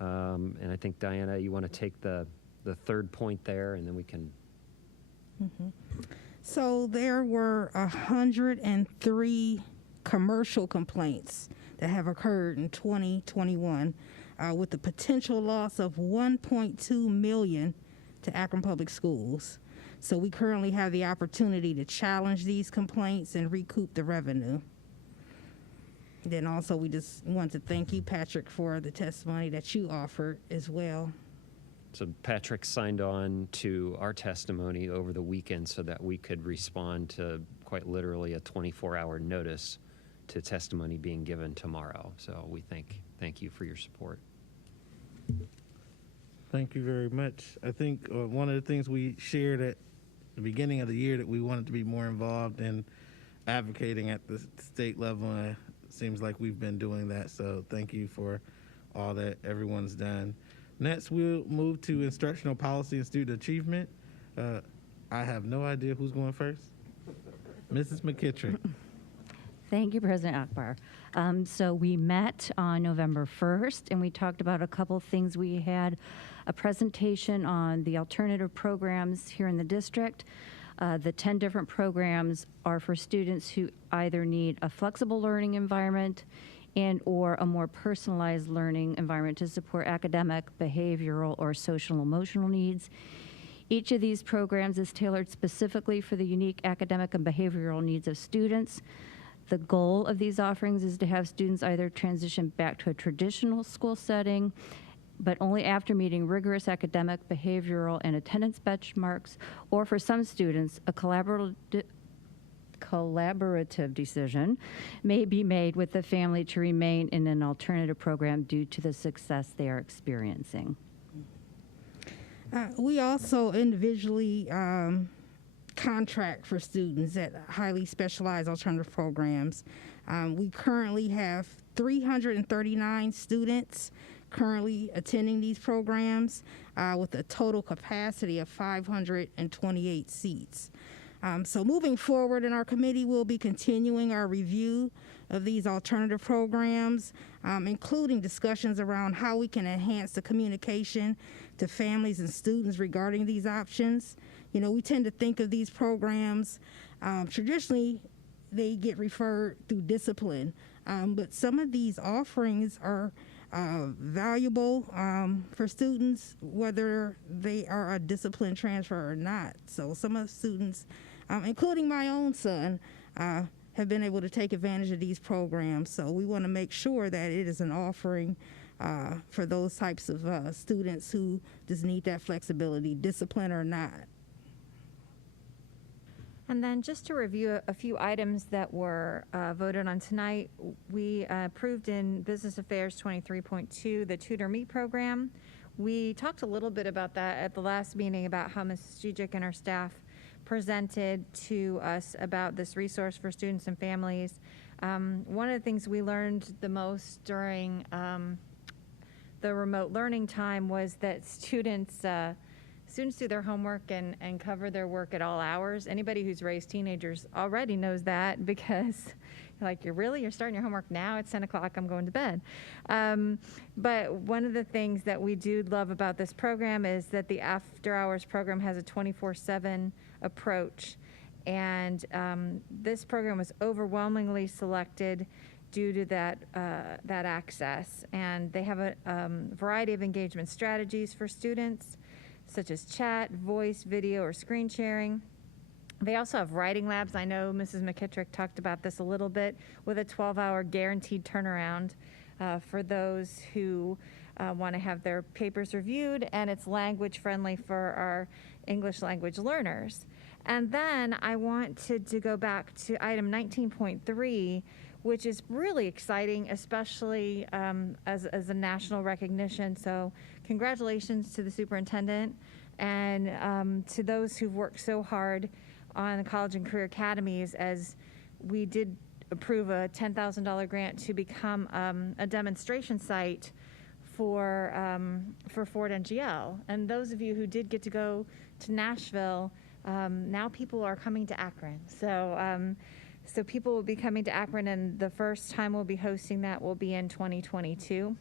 And I think, Diana, you want to take the third point there, and then we can. Mm-hmm. So there were 103 commercial complaints that have occurred in 2021 with the potential loss of $1.2 million to Akron Public Schools. So we currently have the opportunity to challenge these complaints and recoup the revenue. Then also we just want to thank you, Patrick, for the testimony that you offered as well. So Patrick signed on to our testimony over the weekend so that we could respond to quite literally a 24-hour notice to testimony being given tomorrow. So we thank you for your support. Thank you very much. I think one of the things we shared at the beginning of the year that we wanted to be more involved in advocating at the state level, and it seems like we've been doing that. So thank you for all that everyone's done. Next, we'll move to instructional policy and student achievement. I have no idea who's going first. Mrs. McKittrick. Thank you, President Akbar. So we met on November 1st, and we talked about a couple of things. We had a presentation on the alternative programs here in the district. The 10 different programs are for students who either need a flexible learning environment and or a more personalized learning environment to support academic, behavioral, or social emotional needs. Each of these programs is tailored specifically for the unique academic and behavioral needs of students. The goal of these offerings is to have students either transition back to a traditional school setting, but only after meeting rigorous academic, behavioral, and attendance benchmarks, or for some students, a collaborative decision may be made with the family to remain in an alternative program due to the success they are experiencing. We also individually contract for students at highly specialized alternative programs. We currently have 339 students currently attending these programs with a total capacity of 528 seats. So moving forward in our committee, we'll be continuing our review of these alternative programs, including discussions around how we can enhance the communication to families and students regarding these options. You know, we tend to think of these programs, traditionally they get referred through discipline, but some of these offerings are valuable for students, whether they are a discipline transfer or not. So some of the students, including my own son, have been able to take advantage of these programs. So we want to make sure that it is an offering for those types of students who just need that flexibility, discipline or not. And then just to review a few items that were voted on tonight, we approved in Business Affairs 23.2 the Tutor Me program. We talked a little bit about that at the last meeting about how Ms. Stujic and our staff presented to us about this resource for students and families. One of the things we learned the most during the remote learning time was that students do their homework and cover their work at all hours. Anybody who's raised teenagers already knows that, because you're starting your homework now? It's 10 o'clock, I'm going to bed. But one of the things that we do love about this program is that the after hours program has a 24/7 approach. And this program was overwhelmingly selected due to that access. And they have a variety of engagement strategies for students, such as chat, voice, video, or screen sharing. They also have writing labs. I know Mrs. McKittrick talked about this a little bit, with a 12-hour guaranteed turnaround for those who want to have their papers reviewed, and it's language friendly for our English language learners. And then I wanted to go back to item 19.3, which is really exciting, especially as a national recognition. So congratulations to the superintendent and to those who've worked so hard on the college and career academies, as we did approve a $10,000 grant to become a demonstration site for Ford NGL. And those of you who did get to go to Nashville, now people are coming to Akron. So people will be coming to Akron, and the first time we'll be hosting that will be in 2022.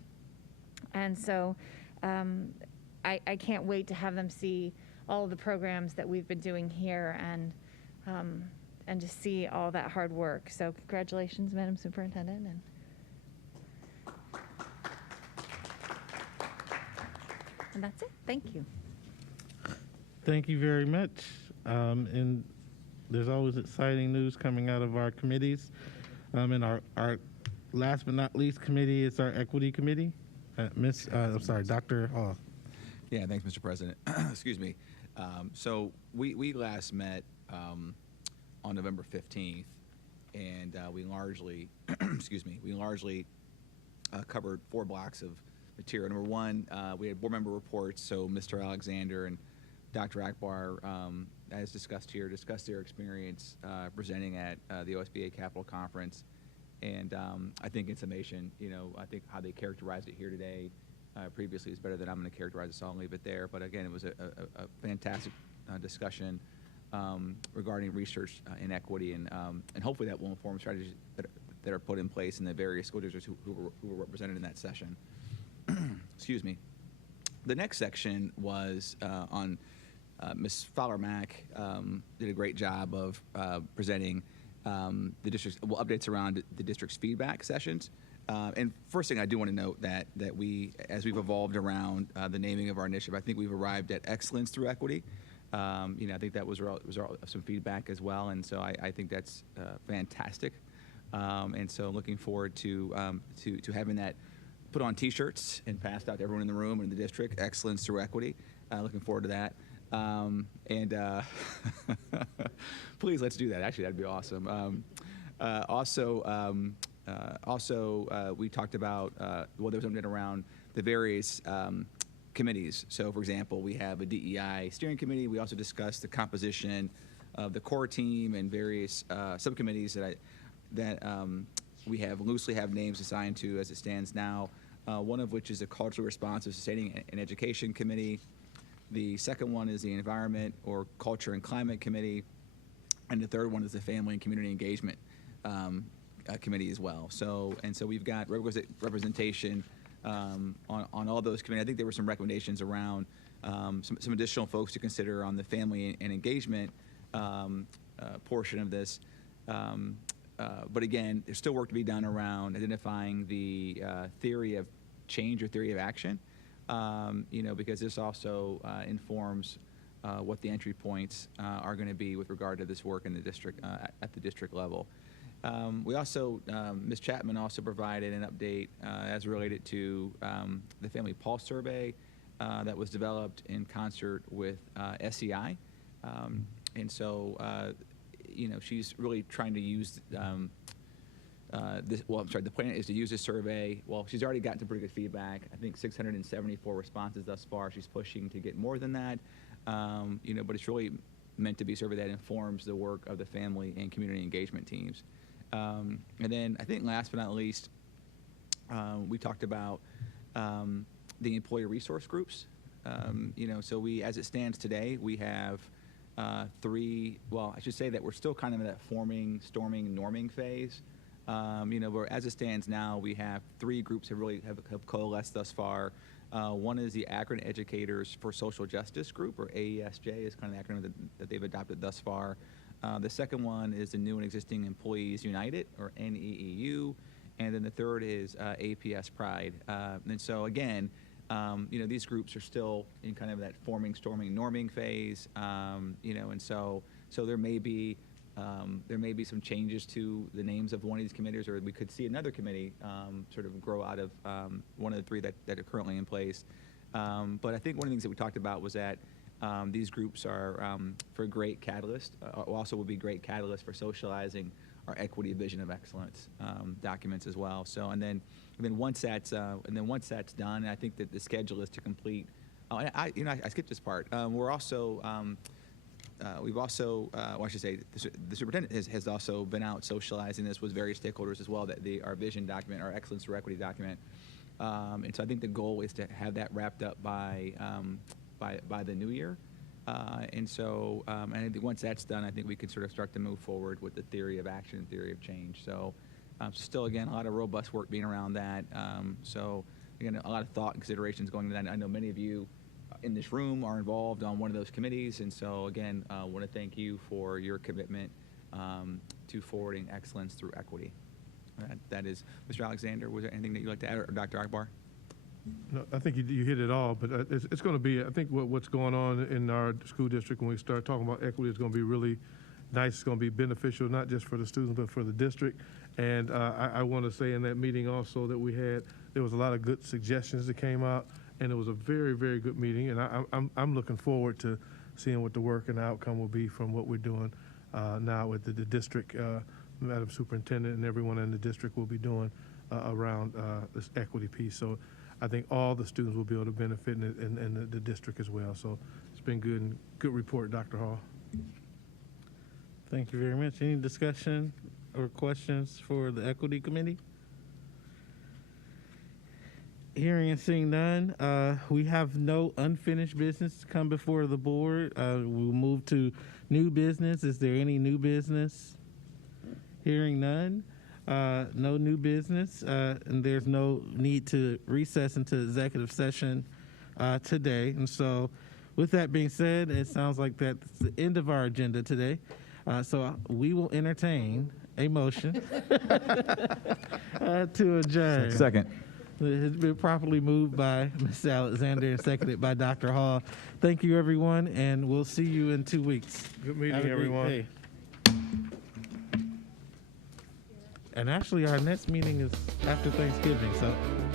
And so I can't wait to have them see all of the programs that we've been doing here and just see all that hard work. So congratulations, Madam Superintendent. And that's it. Thank you. Thank you very much. And there's always exciting news coming out of our committees. And our last but not least committee is our equity committee. Dr. Hall. Yeah, thanks, Mr. President. Excuse me. So we last met on November 15th, and we largely, covered 4 blocks of material. Number one, we had board member reports. So Mr. Alexander and Dr. Akbar, as discussed here, discussed their experience presenting at the OSBA Capital Conference. And I think in summation, I think how they characterized it here today previously is better than I'm going to characterize it, so I'll leave it there. But again, it was a fantastic discussion regarding research in equity, and hopefully that will inform strategies that are put in place in the various school districts who were represented in that session. Excuse me. The next section was on Ms. Fowler-Mack did a great job of presenting the district's updates around the district's feedback sessions. And first thing I do want to note that we, as we've evolved around the naming of our initiative, I think we've arrived at excellence through equity. I think that was some feedback as well, and so I think that's fantastic. And so looking forward to having that put on T-shirts and passed out to everyone in the room and in the district. Excellence through equity. Looking forward to that. Please, let's do that. Actually, that'd be awesome. Also, we talked about there was something around the various committees. So, for example, we have a DEI steering committee. We also discussed the composition of the core team and various subcommittees that we loosely have names assigned to as it stands now. One of which is a culturally responsive sustaining and education committee. The second one is the environment or culture and climate committee, and the third one is the family and community engagement committee as well. So we've got requisite representation on all those committees. I think there were some recommendations around some additional folks to consider on the family and engagement portion of this. But again, there's still work to be done around identifying the theory of change or theory of action, because this also informs what the entry points are going to be with regard to this work in the district at the district level. We also, Ms. Chapman also provided an update as related to the Family Pulse Survey that was developed in concert with SEI. And so, she's really trying to use the plan is to use this survey. Well, she's already gotten some pretty good feedback. I think 674 responses thus far. She's pushing to get more than that. But it's really meant to be a survey that informs the work of the family and community engagement teams. And then I think last but not least, we talked about the employee resource groups. So we, as it stands today, we have 3. Well, I should say that we're still kind of in that forming, storming, norming phase. Where as it stands now, we have 3 groups that really have coalesced thus far. One is the Akron Educators for Social Justice Group, or AESJ is kind of the acronym that they've adopted thus far. The second one is the New and Existing Employees United, or NEEU. And then the third is APS Pride. And so again, these groups are still in kind of that forming, storming, norming phase. And so there may be some changes to the names of one of these committees, or we could see another committee sort of grow out of one of the 3 that are currently in place. But I think one of the things that we talked about was that these groups are for great catalyst, also will be great catalyst for socializing our equity vision of excellence documents as well. So and then once that's done, I think that the schedule is to complete. Oh, and I skipped this part. We're also we've also, I should say, the superintendent has also been out socializing this with various stakeholders as well. That our vision document, our excellence through equity document, and so I think the goal is to have that wrapped up by the new year. And I think once that's done, I think we can sort of start to move forward with the theory of action and theory of change. So still, again, a lot of robust work being around that. So again, a lot of thought and considerations going into that. I know many of you in this room are involved on one of those committees. And so again, I want to thank you for your commitment to forwarding excellence through equity. That is, Mr. Alexander, was there anything that you'd like to add, or Dr. Akbar? No, I think you hit it all, but it's going to be, I think what's going on in our school district when we start talking about equity is going to be really nice. It's going to be beneficial, not just for the students, but for the district. And I want to say in that meeting also that we had, there was a lot of good suggestions that came out, and it was a very, very good meeting. And I'm looking forward to seeing what the work and the outcome will be from what we're doing now with the district, Madam Superintendent, and everyone in the district will be doing around this equity piece. So I think all the students will be able to benefit in the district as well. So it's been good, and good report, Dr. Hall. Thank you very much. Any discussion or questions for the Equity Committee? Hearing and seeing none, we have no unfinished business to come before the board. We'll move to new business. Is there any new business? Hearing none. No new business, and there's no need to recess into executive session today. And so with that being said, it sounds like that's the end of our agenda today. So we will entertain a motion to adjourn. Second. It has been properly moved by Ms. Alexander and seconded by Dr. Hall. Thank you, everyone, and we'll see you in 2 weeks. Good meeting, everyone. Day. And actually, our next meeting is after Thanksgiving, so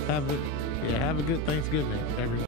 have a good Thanksgiving, everyone.